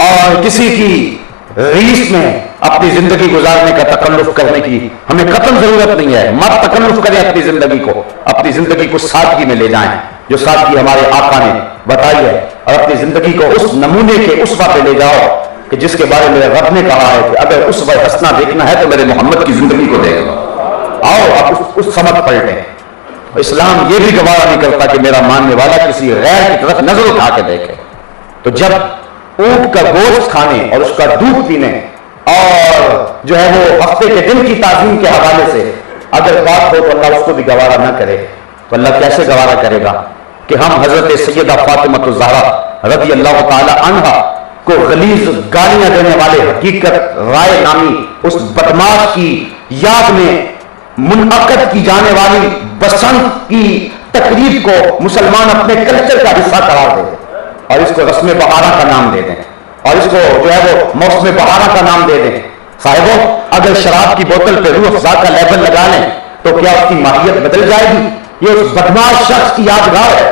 اور کسی کی ریس میں اپنی زندگی گزارنے کا تکلف کرنے کی ہمیں قطعاً ضرورت نہیں ہے. مت تکلف کریں اپنی زندگی کو، اپنی زندگی کو سادگی میں لے جائیں جو سادگی ہمارے آقا نے بتائی ہے، اور اپنی زندگی کو اس نمونے کے اسوہ پہ لے جاؤ کہ جس کے بارے میں رب نے کہا ہے کہ اگر اسوہ حسنہ دیکھنا ہے تو میرے محمد کی زندگی کو دیکھ لو. آؤ اب اس سمت پلٹیں. اسلام یہ بھی گوارا نہیں کرتا کہ میرا ماننے والا کسی غیر کی طرف نظر اٹھا کے دیکھے. تو جب اونٹ کا گوشت کھانے اور اس کا دودھ پینے اور جو ہے وہ ہفتے کے دن کی تعظیم کے حوالے سے اگر بات ہو تو اللہ اس کو بھی گوارا نہ کرے تو اللہ کیسے گوارا کرے گا کہ ہم حضرت سیدہ فاطمہ الزہرا رضی اللہ تعالی عنہا کو غلیظ گالیاں دینے والے حقیقت رائے نامی اس بدماش کی یاد میں منعقد کی جانے والی بسنت کی تقریب کو مسلمان اپنے کلچر کا حصہ قرار دے دیں اور اس کو رسم بہارا کا نام دے دیں اور اس کو جو ہے وہ موسم بہارا کا نام دے دیں. صاحبوں اگر شراب کی بوتل پہ روح افزا کا لیبل لگا لیں تو کیا اس کی ماہیت بدل جائے گی؟ یہ اس بدماش شخص کی یادگار ہے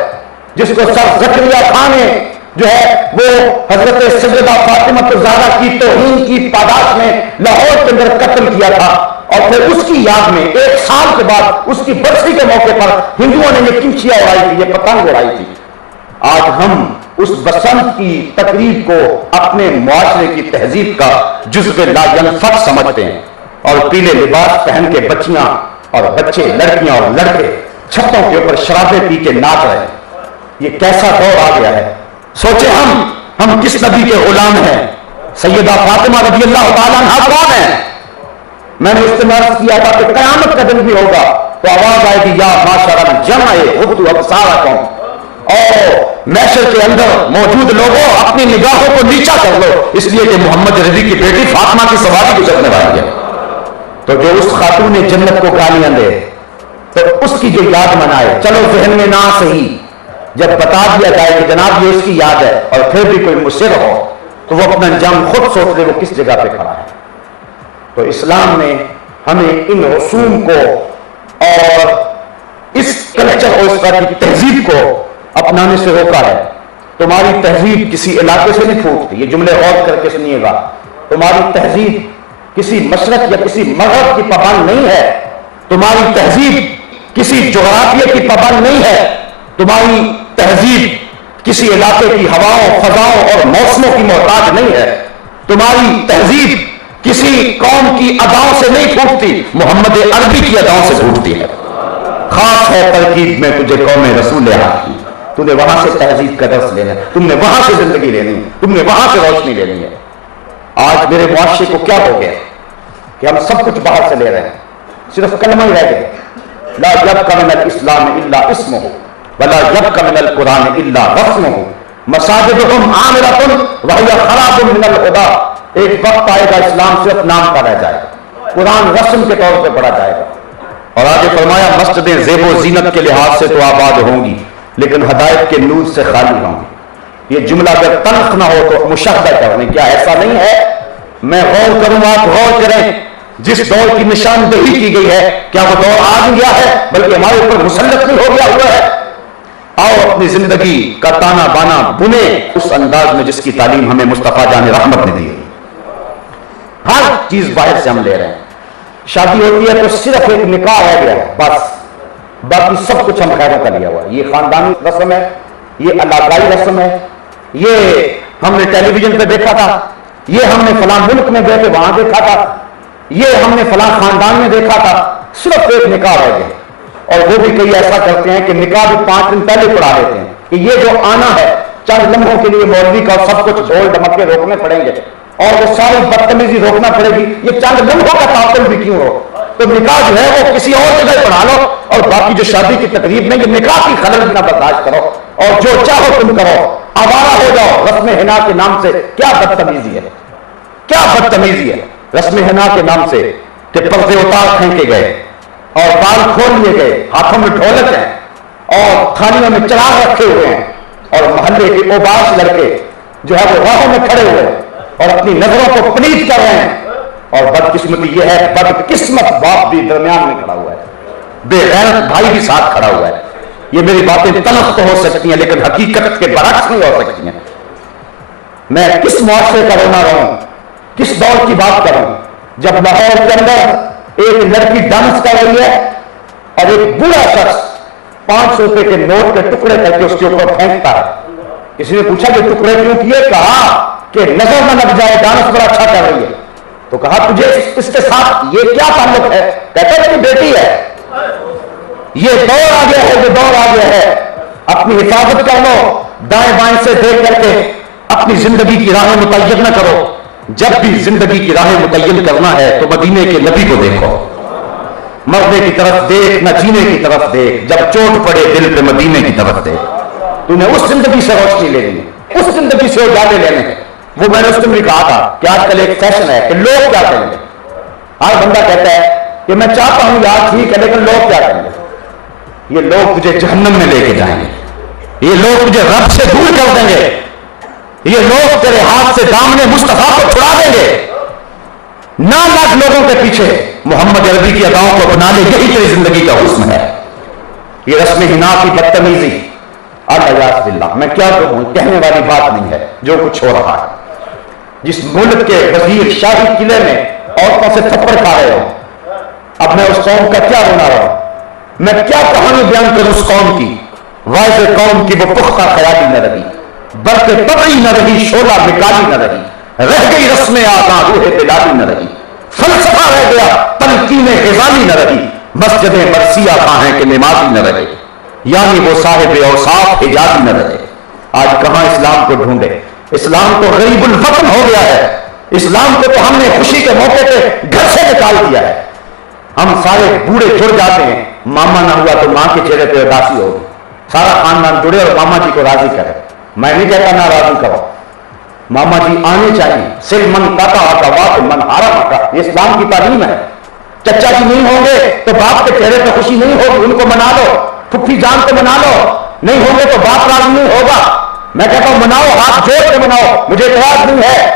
جس کو سر زکریا خان نے جو ہے وہ حضرت سیدہ فاطمہ الزہرا کی توہین کی پاداش میں لاہور کے اندر قتل کیا تھا، اور پھر اس کی یاد میں 1 سال کے بعد اس کی برسی کے موقع پر ہندوؤں نے یہ کنچیاں اڑائی تھی، یہ پتنگ اڑائی تھی. آج ہم اس بسنت کی تقریب کو اپنے معاشرے کی تہذیب کا جزو لا ینفک سمجھتے ہیں اور پیلے لباس پہن کے بچیاں اور بچے، لڑکیاں اور لڑکے چھتوں کے اوپر شرابیں پی کے ناچ رہے ہیں. یہ کیسا دور آ گیا ہے؟ سوچیں ہم کس نبی کے غلام ہیں؟ سیدہ فاطمہ رضی اللہ تعالیٰ عنہا کون ہیں؟ میں نے استعمال کیا تھا کہ قیامت کا دن بھی ہوگا تو آواز آئے گی یا معاشر الجمع غضوا ابصارکم، اور محشر کے اندر موجود لوگوں اپنی نگاہوں کو نیچا کر لو، اس لیے کہ محمد رضی کی بیٹی فاطمہ کی سواری گزرنے والی ہے. تو جو اس خاتون جنت کو گالیاں دے تو اس کی جو یاد منائے، چلو ذہن میں نہ صحیح جب بتا دیا جائے کہ جناب یہ اس کی یاد ہے اور پھر بھی کوئی مصر ہو تو وہ اپنا انجام خود سوچ لے وہ کس جگہ پہ کھڑا ہے. تو اسلام نے ہمیں ان رسوم کو اور اس کلچر اور اس طرح کی تہذیب کو اپنانے سے روکا ہے. تمہاری تہذیب کسی علاقے سے نہیں پھوٹتی، یہ جملے غور کر کے سنیے گا. تمہاری تہذیب کسی مشرق یا کسی مغرب کی پابند نہیں ہے، تمہاری تہذیب کسی جغرافیہ کی پابند نہیں ہے، تمہاری تہذیب کسی علاقے کی ہواؤں، فضاؤں اور موسموں کی محتاج نہیں ہے. تمہاری تہذیب کسی قوم کی اداؤں سے نہیں پھوٹتی، محمد عربی کی اداؤں سے پھوٹتی ہے. خاص ہے ترکیب میں تجھے قوم رسول کی، تم نے وہاں سے تہذیب کا درس لینا ہے، تم نے وہاں سے زندگی لینی ہے، تم نے وہاں سے روشنی لینی ہے. آج میرے معاشرے کو کیا ہو گیا کہ ہم سب کچھ باہر سے لے رہے ہیں، صرف کلمہ ہی رہ گئے. لا یبقى من الاسلام الا اسمہ ولا يبقى من القرآن الا رسمہ مساجدهم عامرة وهي خراب من الهدى. ایک وقت آئے گا اسلام صرف نام کا رہ جائے گا، قرآن رسم کے طور پہ پڑھا جائے گا. اور آگے فرمایا مسجدیں زیب و زینت کے لحاظ سے تو آباد ہوں گی لیکن ہدایت کے نور سے خالی ہوں گی. یہ جملہ اگر تلخ نہ ہو تو مشاہدہ کریں، کیا ایسا نہیں ہے؟ میں غور کروں آپ غور کریں. جس دور کی نشاندہی کی گئی ہے کیا وہ دور آ گیا ہے بلکہ ہمارے اوپر مسلط نہیں ہو گیا ہوا ہے؟ آؤ اپنی زندگی کا تانا بانا بنے اس انداز میں جس کی تعلیم ہمیں مصطفیٰ جان رحمت نے دی. ہر چیز باہر سے ہم لے رہے ہیں. شادی ہوتی ہے تو صرف ایک نکاح رہ گیا ہے بس، باقی سب کچھ ہم خیروں کا لیا ہوا ہے. یہ خاندانی رسم ہے، یہ علاقائی رسم ہے، یہ ہم نے ٹیلی ویژن پہ دیکھا تھا، یہ ہم نے فلاں ملک میں گئے تھے وہاں دیکھا تھا، یہ ہم نے فلاں خاندان میں دیکھا تھا. صرف ایک نکاح رہ گیا. اور وہ بھی کئی ایسا کرتے ہیں کہ نکاح بھی 5 دن پہلے پڑھا دیتے ہیں کہ یہ جو آنا ہے چند لمحوں کے لیے مولوی کا سب کچھ ڈھول ڈمکے روکنے پڑیں گے اور وہ ساری بدتمیزی روکنا پڑے گی. یہ چند لمحوں کا تعطل بھی کیوں ہو؟ تو نکاح جو ہے وہ کسی اور جگہ پڑھا لو اور باقی جو شادی کی تقریب میں یہ نکاح کی خلل بھی نہ برداشت کرو اور جو چاہو تم کرو، آوارہ ہو جاؤ. رسم حنا کے نام سے کیا بدتمیزی ہے، کیا بدتمیزی ہے رسم حنا کے نام سے کہ پردے اتار پھینکے گئے اور بال کھول لیے گئے، ہاتھوں میں ڈھولک ہیں اور تھالیوں میں چراغ رکھے ہوئے ہیں، اور محلے کے اوباش لڑکے جو ہے وہ راہوں میں کھڑے ہوئے اور اپنی نظروں کو پلیت کر رہے ہیں، اور بدقسمتی یہ ہے بدقسمت باپ بھی درمیان میں کھڑا ہوا ہے، بے غیرت بھائی بھی ساتھ کھڑا ہوا ہے۔ یہ میری باتیں تلخ تو ہو سکتی ہیں لیکن حقیقت کے برعکس نہیں ہو سکتی ہیں۔ میں کس معاشرے کا رونا رہوں، کس دور کی بات کروں جب لاہور کے اندر ایک لڑکی ڈانس کر رہی ہے اور ایک بوڑھا شخص 500 روپے کے نوٹ کے ٹکڑے کر کے اس کے اوپر پھینکتا ہے۔ کسی نے پوچھا کہ ٹکڑے کیوں کیے؟ کہا کہ نظر نہ لگ جائے، ڈانس بڑا اچھا کر رہی ہے۔ تو کہا تجھے اس کے ساتھ یہ کیا تعلق ہے؟ کہتا ہے کہ بیٹی ہے، یہ دور آ گیا ہے، یہ دور آ گیا ہے، اپنی حفاظت کر لو، دائیں بائیں سے دیکھ کر کے اپنی زندگی کی راہیں متعین نہ کرو۔ جب بھی زندگی کی راہیں متعین کرنا ہے تو مدینے کے نبی کو دیکھو، مرنے کی طرف دیکھ نہ جینے کی طرف دیکھ، جب چوٹ پڑے دل پہ مدینے کی طرف دیکھ۔ تو نے اس زندگی سے روشنی لینی ہے، اس زندگی سے اجالے لینے ہیں۔ وہ میں نے اس دن بھی کہا تھا کہ آج کل ایک فیشن ہے کہ لوگ کیا کہیں گے۔ ہر بندہ کہتا ہے کہ میں چاہتا ہوں یار ٹھیک ہے لیکن لوگ کیا کہیں گے۔ یہ لوگ تجھے جہنم میں لے کے جائیں گے، یہ لوگ تجھے رب سے دور کر دیں گے، یہ لوگ تیرے ہاتھ سے دامن مصطفیٰ کو چھڑا دیں گے۔ نہ لاکھ لوگوں کے پیچھے محمد عربی کی اداؤں کو اپنا لے، یہی تیری زندگی کا حسن ہے۔ یہ رسم حنا کی بدتمیزی، الیاذ باللہ، میں کیا کہوں، کہنے والی بات نہیں ہے جو کچھ ہو رہا ہے۔ جس ملک کے وزیر شاہی قلعے میں عورتوں سے تھپڑ کھا رہے ہو، اب میں اس قوم کا کیا رونا رہا ہوں، میں کیا کہانی بیان کروں اس قوم کی۔ واعظ قوم کی وہ پختہ خیالی نہ رہی، برق طبعی نہ رہی، شعلہ مکالی نہ رہی، رہ گئی رسم آقا روح بلالی نہ رہی، فلسفہ رہ گیا تلقین غزالی نہ رہی، مسجد مرثیہ کہاں ہے کہ نمازی نہ رہے، یعنی وہ صاحب اوصاف حجازی نہ رہے۔ آج کہاں اسلام کو ڈھونڈے، اسلام تو غریب الوطن ہو گیا ہے، اسلام کو تو ہم نے خوشی کے موقع پہ گھر سے نکال دیا ہے۔ ہم سارے بوڑھے جڑ جاتے ہیں، ماما نہ ہوا تو ماں کے چہرے پہ اداسی ہوگی، سارا خاندان جڑے اور ماما جی کو راضی کرے۔ میں نہیں کہتا نہ راضی کرو، ماما جی آنے چاہیے، صرف من کاتا آتا بات من ہارا مکا، یہ اسلام کی تعلیم ہے۔ چچا جی نہیں ہوں گے تو باپ کے چہرے پہ خوشی نہیں ہوگی، ان کو منا لو، پھپھی جان کو منا لو، نہیں ہوں گے تو باپ راضی نہیں ہوگا۔ میں کہتا ہوں مناؤ، ہاتھ جوڑ کے مناؤ، مجھے اعتراض نہیں ہے،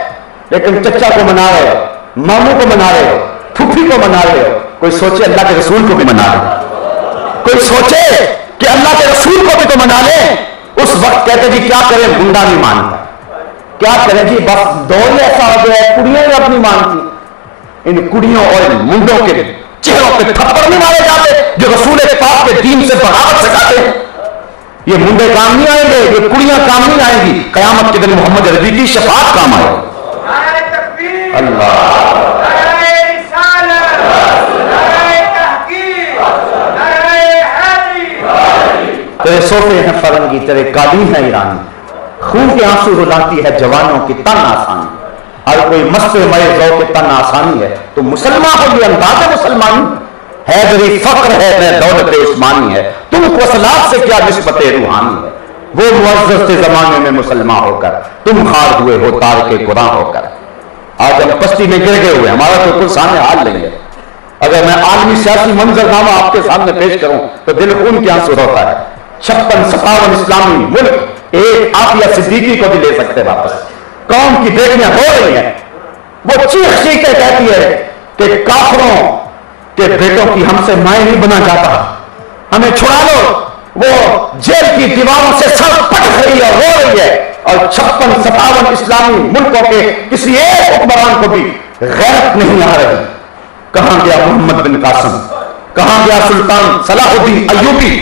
لیکن چچا کو منا رہے ہو، ماموں کو منا رہے ہو، پھپھی کو منا رہے ہو، کوئی سوچے اللہ کے رسول کو بھی منا لے، کوئی سوچے کہ اللہ کے رسول کو بھی تو منا لے۔ اس وقت کہتے جی کیا کریں، منڈا نہیں مانتا، کیا کریں جی بس دور ہی ایسا ہو گیا ہے، کڑیاں ہی اپنی مانتی۔ ان کڑیوں اور ان منڈوں کے چہروں پہ تھپڑ نہیں مارے جاتے جو رسول پاک کے دین سے بغاوت سکھاتے ہیں۔ یہ منڈے کام نہیں آئیں گے، یہ کڑیاں کام نہیں آئیں گی، قیامت کے دن محمد عربی کی شفاعت کام آئے گی۔ اللہ تیرے صوفے ہیں فرنگی، تیرے قالین ہے ایرانی، خون کے آنسو رلاتی ہے جوانوں کی تن آسانی۔ اگر کوئی مست مئے ذوق تن آسانی ہے تو مسلمان ہو، یہ انداز مسلمانی ہے، حیدری فخر ہے میں دولت عثمانی ہے، تم کو صلاح سے کیا نسبت روحانی ہے۔ وہ معزز تھے زمانے میں مسلمان ہو کر، تم خار ہوئے ہو تار کے قرآن ہو کر۔ آج ہم پستی میں گر گئے ہوئے، ہمارا تو کل سامنے حال نہیں ہے۔ اگر میں عالمی سیاسی منظرنامہ آپ کے سامنے پیش کروں تو دل خون کے آنسو روتا ہے۔ 56-57 اسلامی ملک ایک عافیہ صدیقی کو بھی لے سکتے واپس۔ قوم کی بیٹیاں رو رہی ہیں، وہ چیخ چیخ کے کہتی ہے کہ کافروں کے بیٹوں کی ہم سے مائیں نہیں بنا جاتا، ہمیں چھڑا لو۔ وہ جیل کی دیواروں سے سر پٹ رہی ہے، رو رہی ہے، اور 56-57 اسلامی ملکوں کے کسی ایک حکمران کو بھی غیرت نہیں آ رہی۔ کہاں گیا محمد بن قاسم، کہاں گیا سلطان صلاح الدین ایوبی،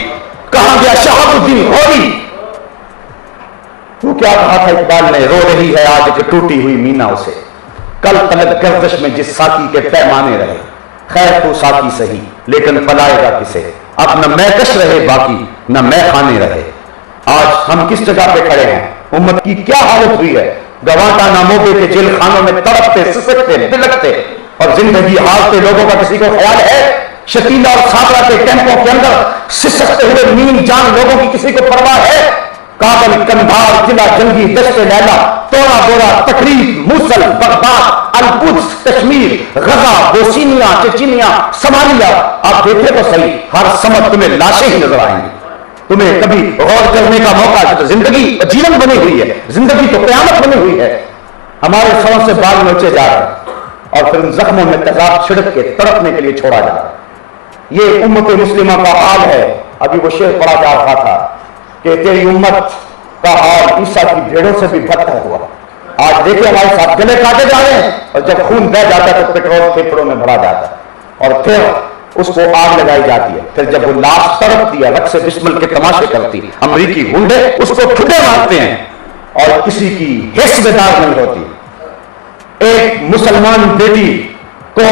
کہاں گیا شہاب الدین غوری۔ وہ کیا کہا تھا اقبال نے، رو رہی ہے آج ایک ٹوٹی ہوئی مینا اسے، کل تلک گردش میں جس ساقی کے پیمانے رہے، خیر تو ساقی سہی لیکن پلائے گا کسے، اب نہ میں کش رہے باقی نہ میں خانے رہے۔ آج ہم کس جگہ پہ کھڑے ہیں، امت کی کیا حالت ہوئی ہے۔ گوانٹا ناموبے کے جیل خانوں میں تڑپتے سسکتے بلکتے اور زندگی حالتے لوگوں کا کسی کو خیال ہے؟ شتیلا اور صابرہ کے کیمپوں کے اندر سسکتے ہوئے نیم جان لوگوں کی کسی کو پرواہ ہے؟ کابل، کندھار، قلعہ جنگی، دشت لیلا، تورا بورا، تقریب، موصل، بغداد، القدس، کشمیر، غزہ، بوسینیا، چچینیا، صومالیہ، آپ دیکھیں تو صحیح، ہر سمت تمہیں لاشیں ہی نظر آئیں گی۔ تمہیں کبھی غور کرنے کا موقع ہے تو زندگی جیون بنی ہوئی ہے، زندگی تو قیامت بنی ہوئی ہے، ہمارے سروں سے بال نوچے جا رہے ہیں اور پھر ان زخموں میں تیزاب چھڑک کے تڑپنے کے لیے چھوڑا جا رہا ہے۔ یہ امت مسلمہ کا حال ہے۔ ابھی وہ شعر پڑھا جا رہا تھا کہ تیری امت کا حال عیسیٰ کی بھیڑوں سے بھی بدتر ہوا۔ آج دیکھیں ہمارے ساتھ گلے کاٹے جا رہے ہیں اور جب خون بہ جاتا ہے تو پیٹرول پھیپھڑوں میں بھرا جاتا ہے اور پھر اس کو آگ لگائی جاتی ہے، پھر جب وہ لاش تڑپتی ہے رقص بسمل کے تماشے کرتی، امریکی گنڈے اس کو ٹھڈے مارتے ہیں اور کسی کی حس بیدار نہیں ہوتی۔ ایک مسلمان بیٹی کو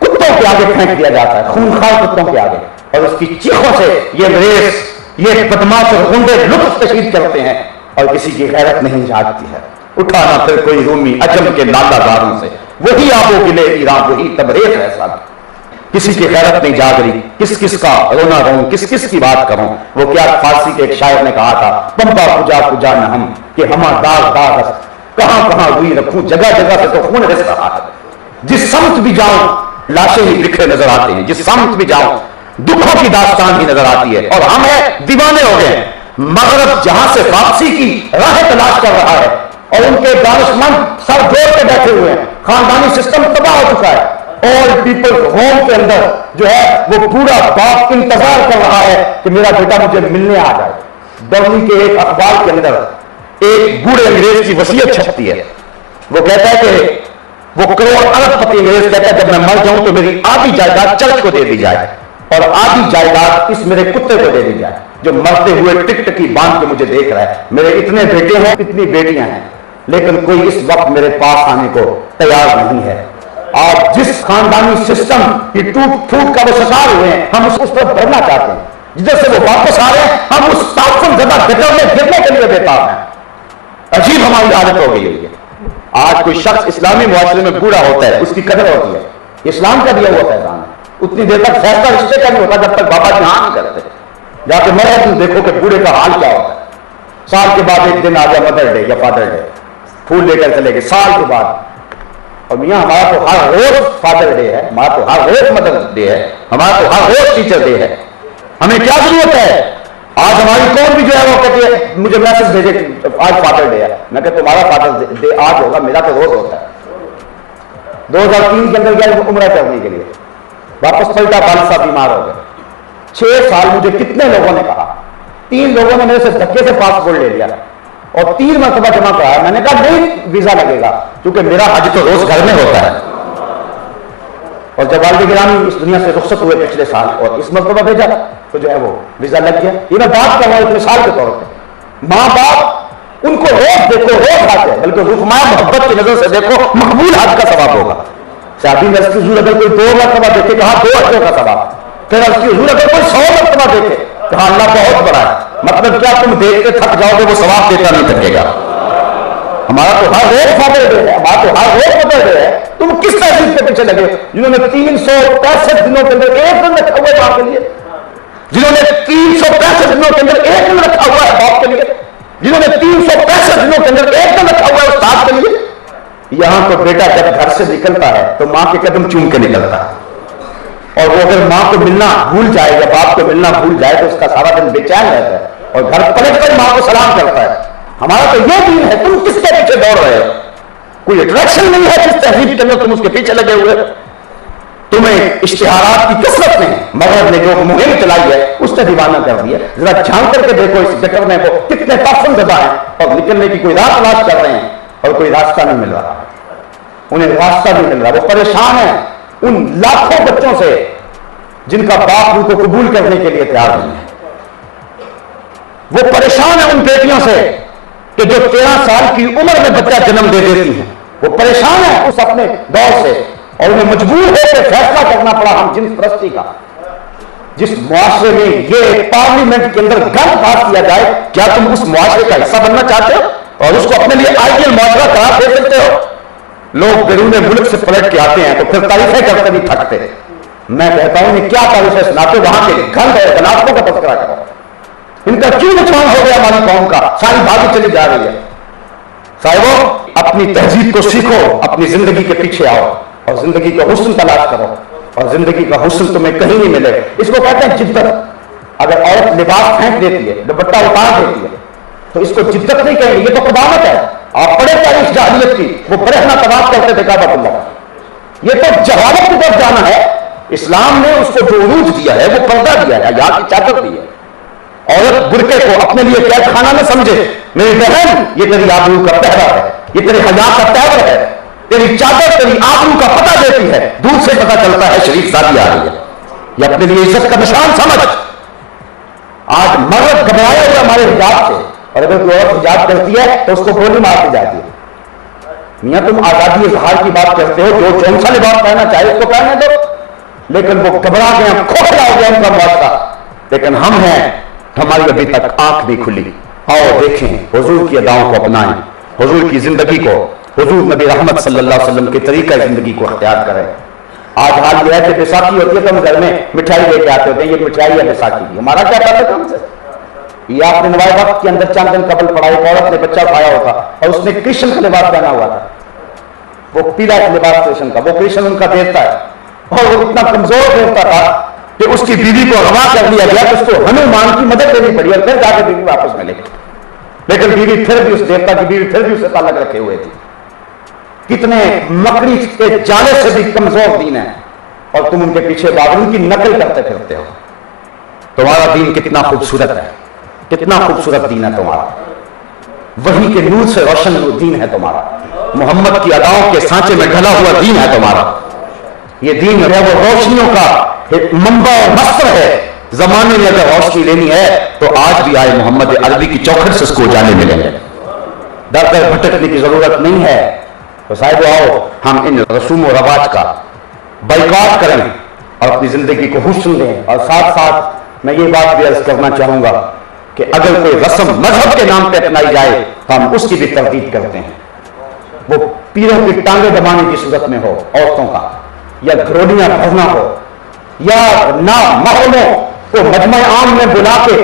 کتوں کے آگے پھینک دیا جاتا ہے، خونخوار کتوں کے آگے، اور اس کی چیخوں سے یہ ریس، یہ بدماش اور گنڈے لطف تشہیر کرتے ہیں اور کسی کی غیرت نہیں جاگتی ہے۔ اٹھانا پھر کوئی رومی عجم کے نالا داروں سے، وہی آب و گلے ایران، وہی تبریز ہے سب، کسی کی غیرت نہیں جاگ رہی، کس کس کا رونا رہوں، کس کس کی بات کروں۔ وہ کیا فارسی کے ایک شاعر نے کہا تھا، پمپا پجا پجا نہ ہم کہ ہما داغ داغ کہاں کہاں ہوئی رکھوں، جگہ جگہ سے تو خون رس رہا ہے۔ جس سمت بھی جاؤں لاشیں ہی بکھرے نظر آتے ہیں، جس سمت بھی جاؤں دکھوں کی داستان ہی نظر آتی ہے، اور ہم دیوانے ہو گئے۔ مغرب جہاں سے واپسی کی راہ تلاش کر رہا ہے اور ان کے دانشمند سر جوڑ کے بیٹھے ہوئے ہیں، خاندانی سسٹم تباہ ہو چکا ہے۔ اور پیپل ہوم کے اندر جو ہے وہ پورا باپ انتظار کر رہا ہے کہ میرا بیٹا مجھے ملنے آ جائے۔ ڈرنی کے ایک اخبار کے اندر ایک بوڑھے انگریز کی وصیت چھپتی ہے، وہ کہتا ہے کہ وہ کروڑ ارب پتی انگریز کہتا ہے جب میں مر جاؤں تو میری آدھی جائیداد چرچ کو دے دی جائے اور آدھی جائیداد اس میرے کتے کو دے دی جائے جو مرتے ہوئے ٹک ٹکی باندھ کے مجھے دیکھ رہا ہے۔ میرے اتنے بیٹے ہیں، اتنی بیٹیاں ہیں، لیکن کوئی اس وقت میرے پاس آنے کو تیار نہیں ہے۔ آج جس خاندانی سسٹم کی ٹوٹ پھوٹ کا وہ شکار ہوئے ہیں، ہم اس پر بڑھنا چاہتے ہیں۔ جدھر سے وہ واپس آ رہے ہیں ہم اس تعفن زدہ گٹر میں گرنے کے لیے بےتاب ہیں۔ عجیب ہماری عادت ہو گئی ہے۔ آج کوئی شخص اسلامی معاشرے میں بوڑھا ہوتا ہے، اس کی قدر ہوتی ہے، اسلام کا دیا ہوا پیغام ہے۔ اتنی دیر تک فیصلہ رشتے کا نہیں ہوتا جب تک بابا جی ہاں نہیں کرتے۔ جا کے مرے تم دیکھو کہ بوڑھے کا حال کیا ہوتا ہے۔ سال کے بعد ایک دن آ گیا مدر ڈے یا فادر ڈے، پھول لے کر چلے گئے سال کے بعد۔ اور میاں ہمارا تو ہر روز فادر ڈے ہے، ہمارا تو ہر روز مدر ڈے ہے، ہمارا تو ہر روز ٹیچر ڈے ہے۔ ہمیں کیا ضرورت ہے؟ آج ہماری قوم بھی جو ہے وہ کہتی ہے مجھے میسج بھیجے آج فادر ڈے ہے۔ میں کہ تمہارا فادر ڈے آج ہوگا، میرا تو روز ہوتا ہے۔ 2003 کے اندر گیا عمرہ کرنے کے لیے، واپس پلٹا، والد صاحب بیمار ہو گئے۔ 6 سال مجھے کتنے لوگوں نے کہا، 3 لوگوں نے میرے سے دھکے سے پاسپورٹ لے لیا اور 3 مرتبہ جمع کرایا۔ میں نے کہا نہیں ویزا لگے گا کیونکہ میرا حج تو روز گھر میں ہوتا ہے۔ اور جب والد گرامی اس دنیا سے رخصت ہوئے پچھلے سال اور اس مرتبہ بھیجا تو جو ہے وہ ویزا لگ گیا۔ یہ میں بات کر رہا ہوں ایک مثال کے طور پہ۔ ماں باپ ان کو روز دیکھو، روز آتے ہیں، بلکہ رخمائے محبت کی نظر سے دیکھو، مقبول حج کا ثواب ہوگا۔ شادی میں حضور اگر کوئی 2 مرتبہ دیکھے کہا 2 حجوں کا ثواب، پھر حضور اگر کوئی 100 مرتبہ دیکھے کہا اللہ بہت بڑا ہے۔ مطلب کیا تم دیکھ کے تھک جاؤ گے، وہ ثواب دیتا نہیں تھکے گا۔ ہمارا تو ہر روز فادر ڈے ہے، ہمارا تو ہر روز مدر ڈے ہے۔ تم کس تہذیب کے پیچھے لگے جنہوں نے 365 دنوں کے اندر ایک دن رکھا ہوا ہے باپ کے لیے، جنہوں نے 365 دنوں کے اندر ایک دن رکھا ہوا ہے باپ کے لیے، جنہوں نے 365 دنوں کے اندر ایک دن رکھا ہوا ہے استاد کے لیے۔ یہاں تو بیٹا جب گھر سے نکلتا ہے تو ماں کے قدم چوم کے نکلتا ہے، اور وہ اگر ماں کو ملنا بھول جائے یا باپ کو ملنا بھول جائے تو اس کا سارا دن بے چین رہتا ہے اور گھر پلٹ کر ماں کو سلام کرتا ہے۔ ہمارا تو یہ دین ہے، تم کس کے پیچھے دوڑ رہے ہو؟ کوئی اٹریکشن نہیں ہے جس تہذیب کے اندر تم اس کے پیچھے لگے ہوئے۔ تمہیں اشتہارات کی کثرت نے، مغرب نے جو مہم چلائی ہے اس نے دیوانہ کر دیا۔ ذرا جھانک کر کے دیکھو اس گٹر میں وہ کتنے تعفن زدہ ہیں اور نکلنے کی کوئی راہ تلاش کر رہے ہیں اور کوئی راستہ نہیں مل رہا، انہیں راستہ نہیں مل رہا۔ وہ پریشان ہیں ان لاکھوں بچوں سے جن کا باپ ان کو قبول کرنے کے لیے تیار نہیں ہے۔ وہ پریشان ہیں ان بیٹیوں سے کہ جو 13 سال کی عمر میں بچہ جنم دے دیتی ہیں، وہ پریشان ہیں اس اپنے دور سے اور انہیں مجبور ہو کے فیصلہ کرنا پڑا ہم جنس پرستی کا۔ جس معاشرے میں یہ پارلیمنٹ کے اندر گند پاس کیا جائے، کیا تم اس معاشرے کا حصہ بننا چاہتے ہو اور اس کو اپنے لیے آئیڈیل معاشرہ قرار دے سکتے ہو؟ لوگ بیرون ملک سے پلٹ کے آتے ہیں تو پھر تعریفیں کرتے نہیں تھکتے۔ میں کہتا ہوں یہ کیا تعریفیں سناتے، وہاں کے گند اور غلافتوں کا تذکرہ کرو۔ ان کا کیوں نقصان ہو گیا ہماری قوم کا، ساری بھاگی چلی جا رہی ہے۔ صاحبو اپنی تہذیب کو سیکھو، اپنی زندگی کے پیچھے آؤ اور زندگی کا حسن تلاش کرو، اور زندگی کا حسن تمہیں کہیں نہیں ملے۔ اس کو کہتے ہیں جدت۔ اگر عورت لباس پھینک دیتی ہے، دوپٹہ اتار دیتی ہے، تو اس کو جدت نہیں کہیں گے، یہ تو قدامت ہے۔ آپ پڑھے تاریخ جاہلیت کی، وہ برہنہ طواف کرتے تھے کعبۃ اللہ، یہ تو جہالت کی طرف جانا ہے۔ اسلام نے اس کو جو عروج دیا ہے، وہ پردہ دیا ہے، حیا کی چادر دی ہے۔ عورت برقعے کو اپنے لیے قید خانہ نہ سمجھے، میری بہن یہ تیری آبرو کا پہرا ہے، یہ تیرے حیا کا تہور ہے، تیری چادر تیری آبرو کا پتہ دیتی ہے، دور سے پتہ چلتا ہے شریف زادی آ رہی ہے، یہ اپنے لیے عزت کا نشان سمجھ۔ آج مرد گھبرایا ہوا ہمارے حجاب سے، اور اگر کوئی عورت حجاب کرتی ہے تو اس کو گولی مار دی جاتی ہے۔ میاں تم آزادی اظہار کی بات کرتے ہو، جو جون سا لباس پہننا چاہے اس کو پہننے دو، لیکن وہ گھبرا گئے، کھوکھلا ہو گیا ان کا معاشرہ۔ لیکن ہم ہیں، ہماری ابھی تک آنکھ بھی کھلی۔ آؤ دیکھیں، حضور کی اداؤں کو اپنائیں، حضور کی زندگی کو، حضور نبی رحمت صلی اللہ علیہ وسلم کے طریقہ زندگی کو اختیار کریں۔ آج حال یہ ہے کہ بیساکھی ہوتی ہے تو ہم گھر میں مٹھائی لے کے آتے ہوتے ہیں، یہ مٹھائی ہے بیساکھی کی، ہمارا کیا تعلق ہے ہم سے؟ یہ آپ نے نوائے وقت کے اندر چند دن قبل پڑھا، ایک عورت نے بچہ اٹھایا ہوتا اور اس نے کرشن کا لباس پہنا ہوا تھا، وہ پیلا لباس کرشن کا، وہ کرشن ان کا دیوتا ہے، اور وہ اتنا کمزور دیوتا تھا کہ اس کی بیوی کو اغوا کر لیا گیا کہ اس کو ہنومان کی مدد لینی پڑی، اور پھر جا کے بیوی واپس ملے، لیکن بیوی پھر بھی اس دیوتا کی بیوی پھر بھی اسے تعلق رکھے ہوئے تھی۔ کتنے مکڑی کے جالے سے بھی کمزور دین ہے، اور تم ان کے پیچھے بابروں کی نقل کرتے پھرتے ہو۔ تمہارا دین کتنا خوبصورت ہے، کتنا خوبصورت دین ہے تمہارا، وحی کے نور سے روشن دین ہے تمہارا، محمد کی اداؤں کے سانچے میں ڈھلا ہوا دین ہے تمہارا۔ یہ دین ہے وہ روشنیوں کا ایک منبع اور مصدر ہے۔ زمانے میں اگر روشنی لینی ہے تو آج بھی آئے محمد عربی کی چوکھٹ سے اس کو اجالے ملیں گے، در در بھٹکنے کی ضرورت نہیں ہے۔ تو صاحب آؤ ہم ان رسوم و رواج کا بائیکاٹ کریں اور اپنی زندگی کو حسن دیں، اور ساتھ ساتھ میں یہ بات بھی عرض کرنا چاہوں گا کہ اگر کوئی رسم مذہب کے نام پہ اپنائی جائے تو ہم اس کی بھی تردید کرتے ہیں، وہ پیروں کی ٹانگیں دبانے کی صورت میں ہو عورتوں کا، یا گھرولیاں بھرنا ہو، یا نہ محرموں کو مجمع عام میں بلا کے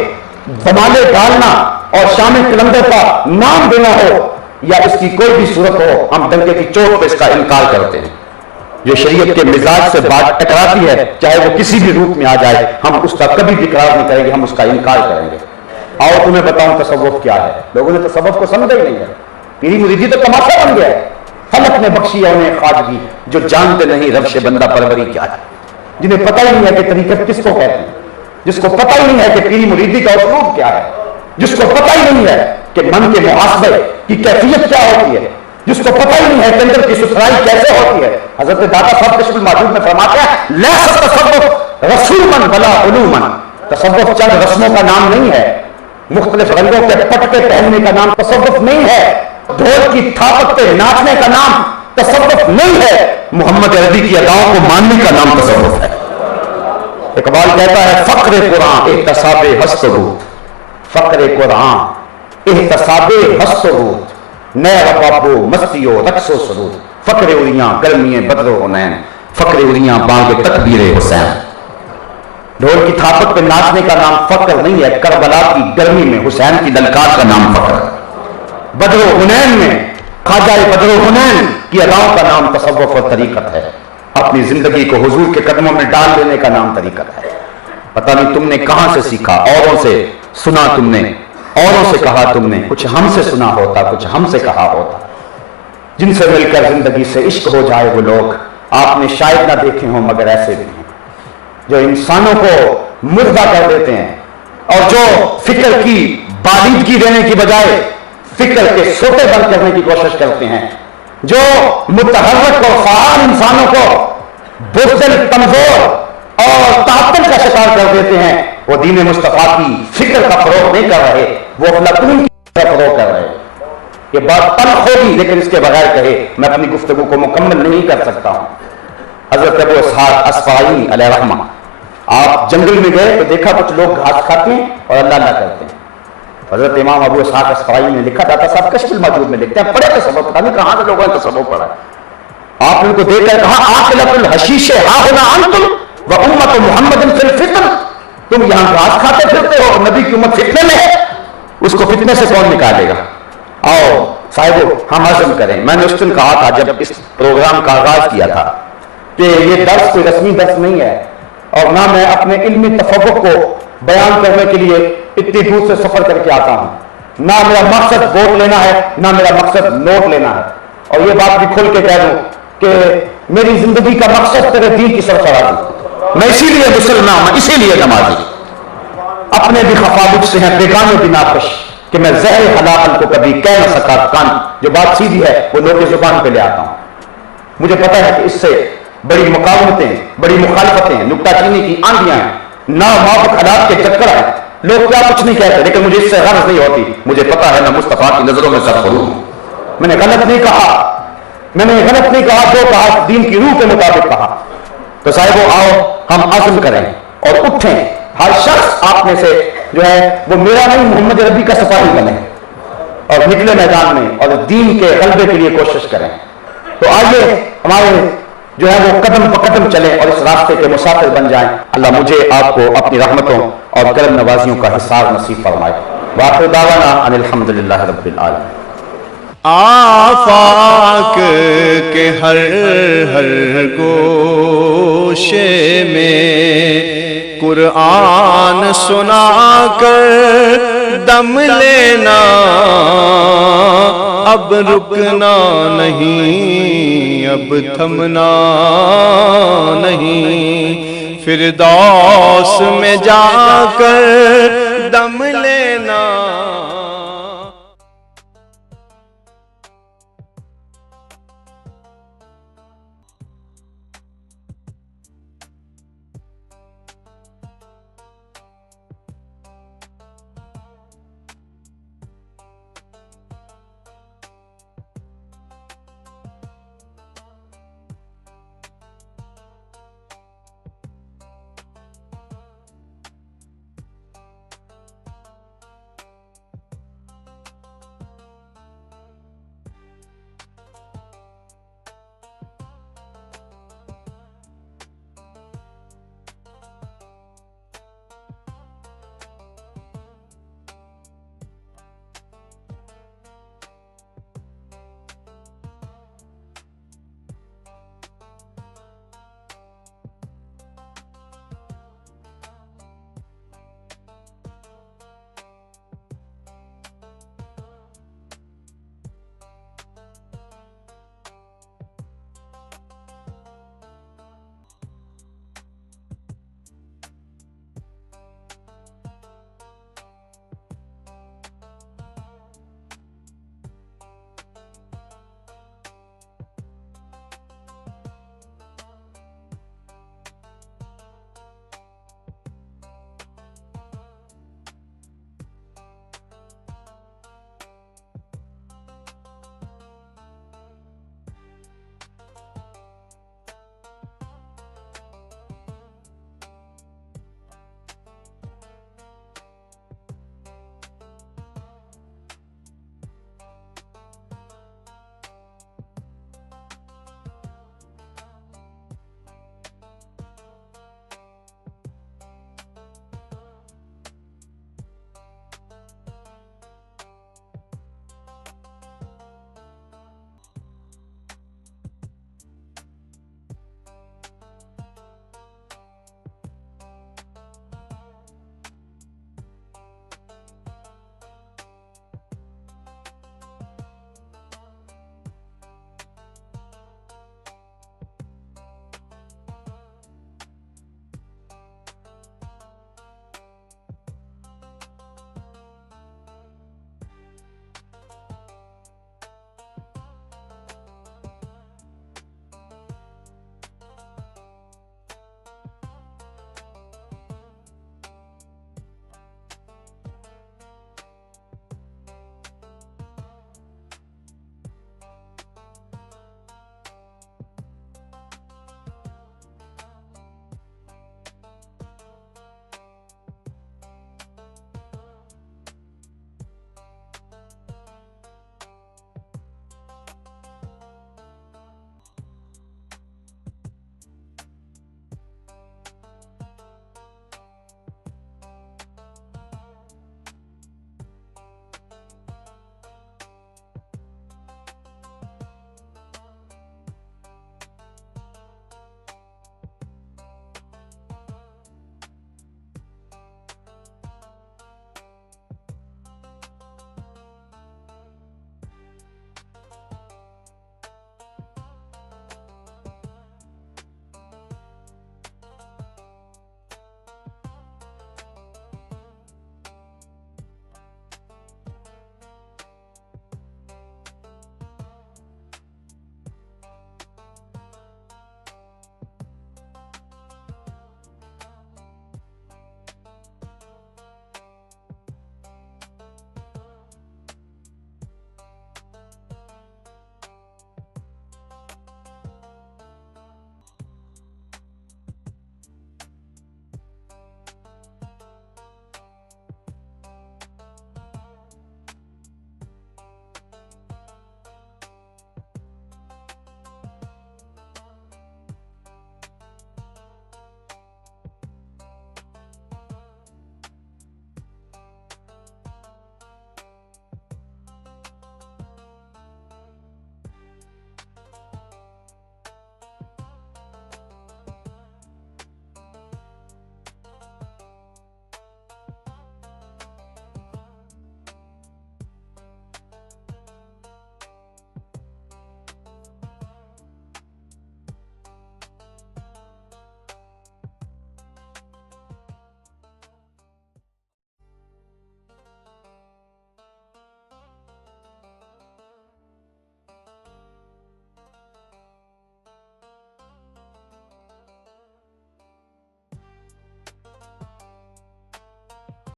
دمالے ڈالنا اور شام کلندر کا نام دینا ہو، یا اس کی کوئی بھی صورت ہو، ہم ڈنکے کی چوٹ پہ اس کا انکار کرتے ہیں۔ جو شریعت کے مزاج سے بات ٹکراتی ہے، چاہے وہ کسی بھی روپ میں آ جائے، ہم اس کا کبھی بھی اقرار نہیں کریں گے، ہم اس کا انکار کریں گے۔ آؤ تمہیں بتاؤں تصوف کیا ہے، لوگوں نے تصوف کو سمجھا ہی نہیں ہے، پیری مریدی تو تماشا بن گیا ہے۔ فلک نے بخشی ہے انہیں خواجگی، جو جانتے نہیں روش بندہ پروری کیا ہے، جنہیں پتہ ہی نہیں ہے کہ طریقت کس کو کہتے ہیں، جس کو پتہ ہی نہیں ہے کہ پیری مریدی کا اسلوب کیا ہے، جس کو پتہ ہی نہیں ہے کہ من کے محاسبے کی کیفیت کیا ہوتی ہے، جس کو پتہ ہی نہیں ہے کہ اندر کی ستھرائی کیسے ہوتی ہے۔ حضرت داتا صاحب کشف الموجود میں فرماتے ہیں لیس التصوف رسوما ولا علوما، تصوف چند رسموں کا نام نہیں ہے، مختلف رنگوں کے پٹکے پہننے کا نام تصوف نہیں ہے، ڈھول کی تھاپت پہ ناچنے کا نام تصوف نہیں ہے، محمد عربی کی اداؤں کو ماننے کا نام تصوف ہے۔ اقبال کہتا ہے فقر قرآن احتساب ہست بود، فقر قرآن احتساب ہست بود، نئے ربابو مستی و رقص و سرود، فقر اریاں گرمی بدر و حنین، فقر اریاں بانگ تکبیر حسین۔ ڈھول کی تھاپت پہ ناچنے کا نام فقر نہیں ہے، کربلا کی گرمی میں حسین کی للکار کا نام فقر، بدر و حنین میں خواجہ بدر و حنین کی اداؤں کا نام تصوف اور طریقت ہے۔ اپنی زندگی کو حضور کے قدموں میں ڈال دینے کا نام طریقت ہے۔ پتہ نہیں تم نے کہاں سے سیکھا، اوروں سے سنا تم نے، اوروں سے کہا تم نے، کچھ ہم سے سنا ہوتا، کچھ ہم سے کہا ہوتا۔ جن سے مل کر زندگی سے عشق ہو جائے وہ لوگ آپ نے شاید نہ دیکھے ہوں، مگر ایسے بھی ہیں جو انسانوں کو مردہ کر دیتے ہیں، اور جو فکر کی بالیدگی دینے کی بجائے فکر کے سوتے بند کرنے کی کوشش کرتے ہیں، جو متحرک اور فعال انسانوں کو بزدل، کمزور اور تعطل کا شکار کر دیتے ہیں، وہ دین مصطفیٰ کی فکر کا فروغ نہیں کر رہے، وہ افلاطون کی فروغ کر رہے۔ یہ بات تلخ ہوگی لیکن اس کے بغیر کہے میں اپنی گفتگو کو مکمل نہیں کر سکتا ہوں۔ حضرت ابو اسحاق اصفہانی علیہ رحمہ، آپ جنگل میں گئے تو دیکھا کچھ لوگ گھاس کھاتے ہیں اور اللہ اللہ کرتے ہیں۔ حضرت امام ابو اسحاق اصفہانی نے لکھا، داتا صاحب کشف الموجود میں لکھتے ہیں، پڑھے تصوف، پتہ نہیں کہاں سے لوگوں نے تصوف پڑھا۔ آپ نے ان کو دیکھ کر کہا آکلۃ الحشیش ہا ہنا انتم و امت محمد فی الفتن، تم یہاں گھاس کھاتے پھرتے ہو اور نبی کی امت فتنے میں ہے، اس کو فتنے سے کون نکالے گا؟ آؤ صاحب ہم عزم کریں۔ میں نے اس دن کہا تھا جب اس پروگرام کا آغاز کیا تھا کہ یہ درس کوئی رسمی درس نہیں ہے، اور نہ میں اپنے علمی تفوق کو بیان کرنے کے لیے اتنی دور سے سفر کر کے آتا ہوں۔ نہ میرا مقصد ووٹ لینا ہے، نہ میرا مقصد نوٹ لینا ہے، اور یہ بات بھی کھل کے کہہ دوں کہ میری زندگی کا مقصد تیرے دین کی سرفرازی۔ میں اسی لیے مسلمان ہوں، اسی لیے نمازی، اپنے بھی خفا مجھ سے ہیں، بیگانے بھی ناخوش، کہ میں زہر حلال کو کبھی کہہ نہ سکا کان، جو بات سیدھی ہے وہ لوگ کی زبان پہ لے آتا ہوں۔ مجھے پتا ہے کہ اس سے بڑی مقاومتیں، بڑی مخالفتیں، نکتہ چینی کی آندیاں ہیں، ناموافق حالات کے چکر ہیں، لوگ کیا کچھ نہیں کہتے، لیکن مجھے اس سے غرض نہیں ہوتی۔ مجھے پتا ہے میں مصطفیٰ کی نظروں میں سرخرو ہوں۔ میں نے غلط نہیں کہا، جو کہا دین کی روح کے مطابق کہا۔ تو صاحبو آؤ ہم عزم کریں اور اٹھیں، ہر شخص آپ میں سے جو ہے وہ میرا نہیں محمد ربی کا سپاہی بنے اور نکلے میدان میں اور دین کے غلبے کے لیے کوشش کریں۔ تو آئیے ہمارے جو ہے وہ قدم بقدم چلیں اور اس راستے کے مسافر بن جائیں۔ اللہ مجھے آپ کو اپنی رحمتوں اور کرم نوازیوں کا حصار نصیب فرمائے۔ وآخر دعوانا ان الحمدللہ رب العالمین۔ آفاق کے ہر گوشے میں قرآن سنا کر دم لینا، اب رکنا نہیں، اب تھمنا نہیں، فردوس میں جا کر دم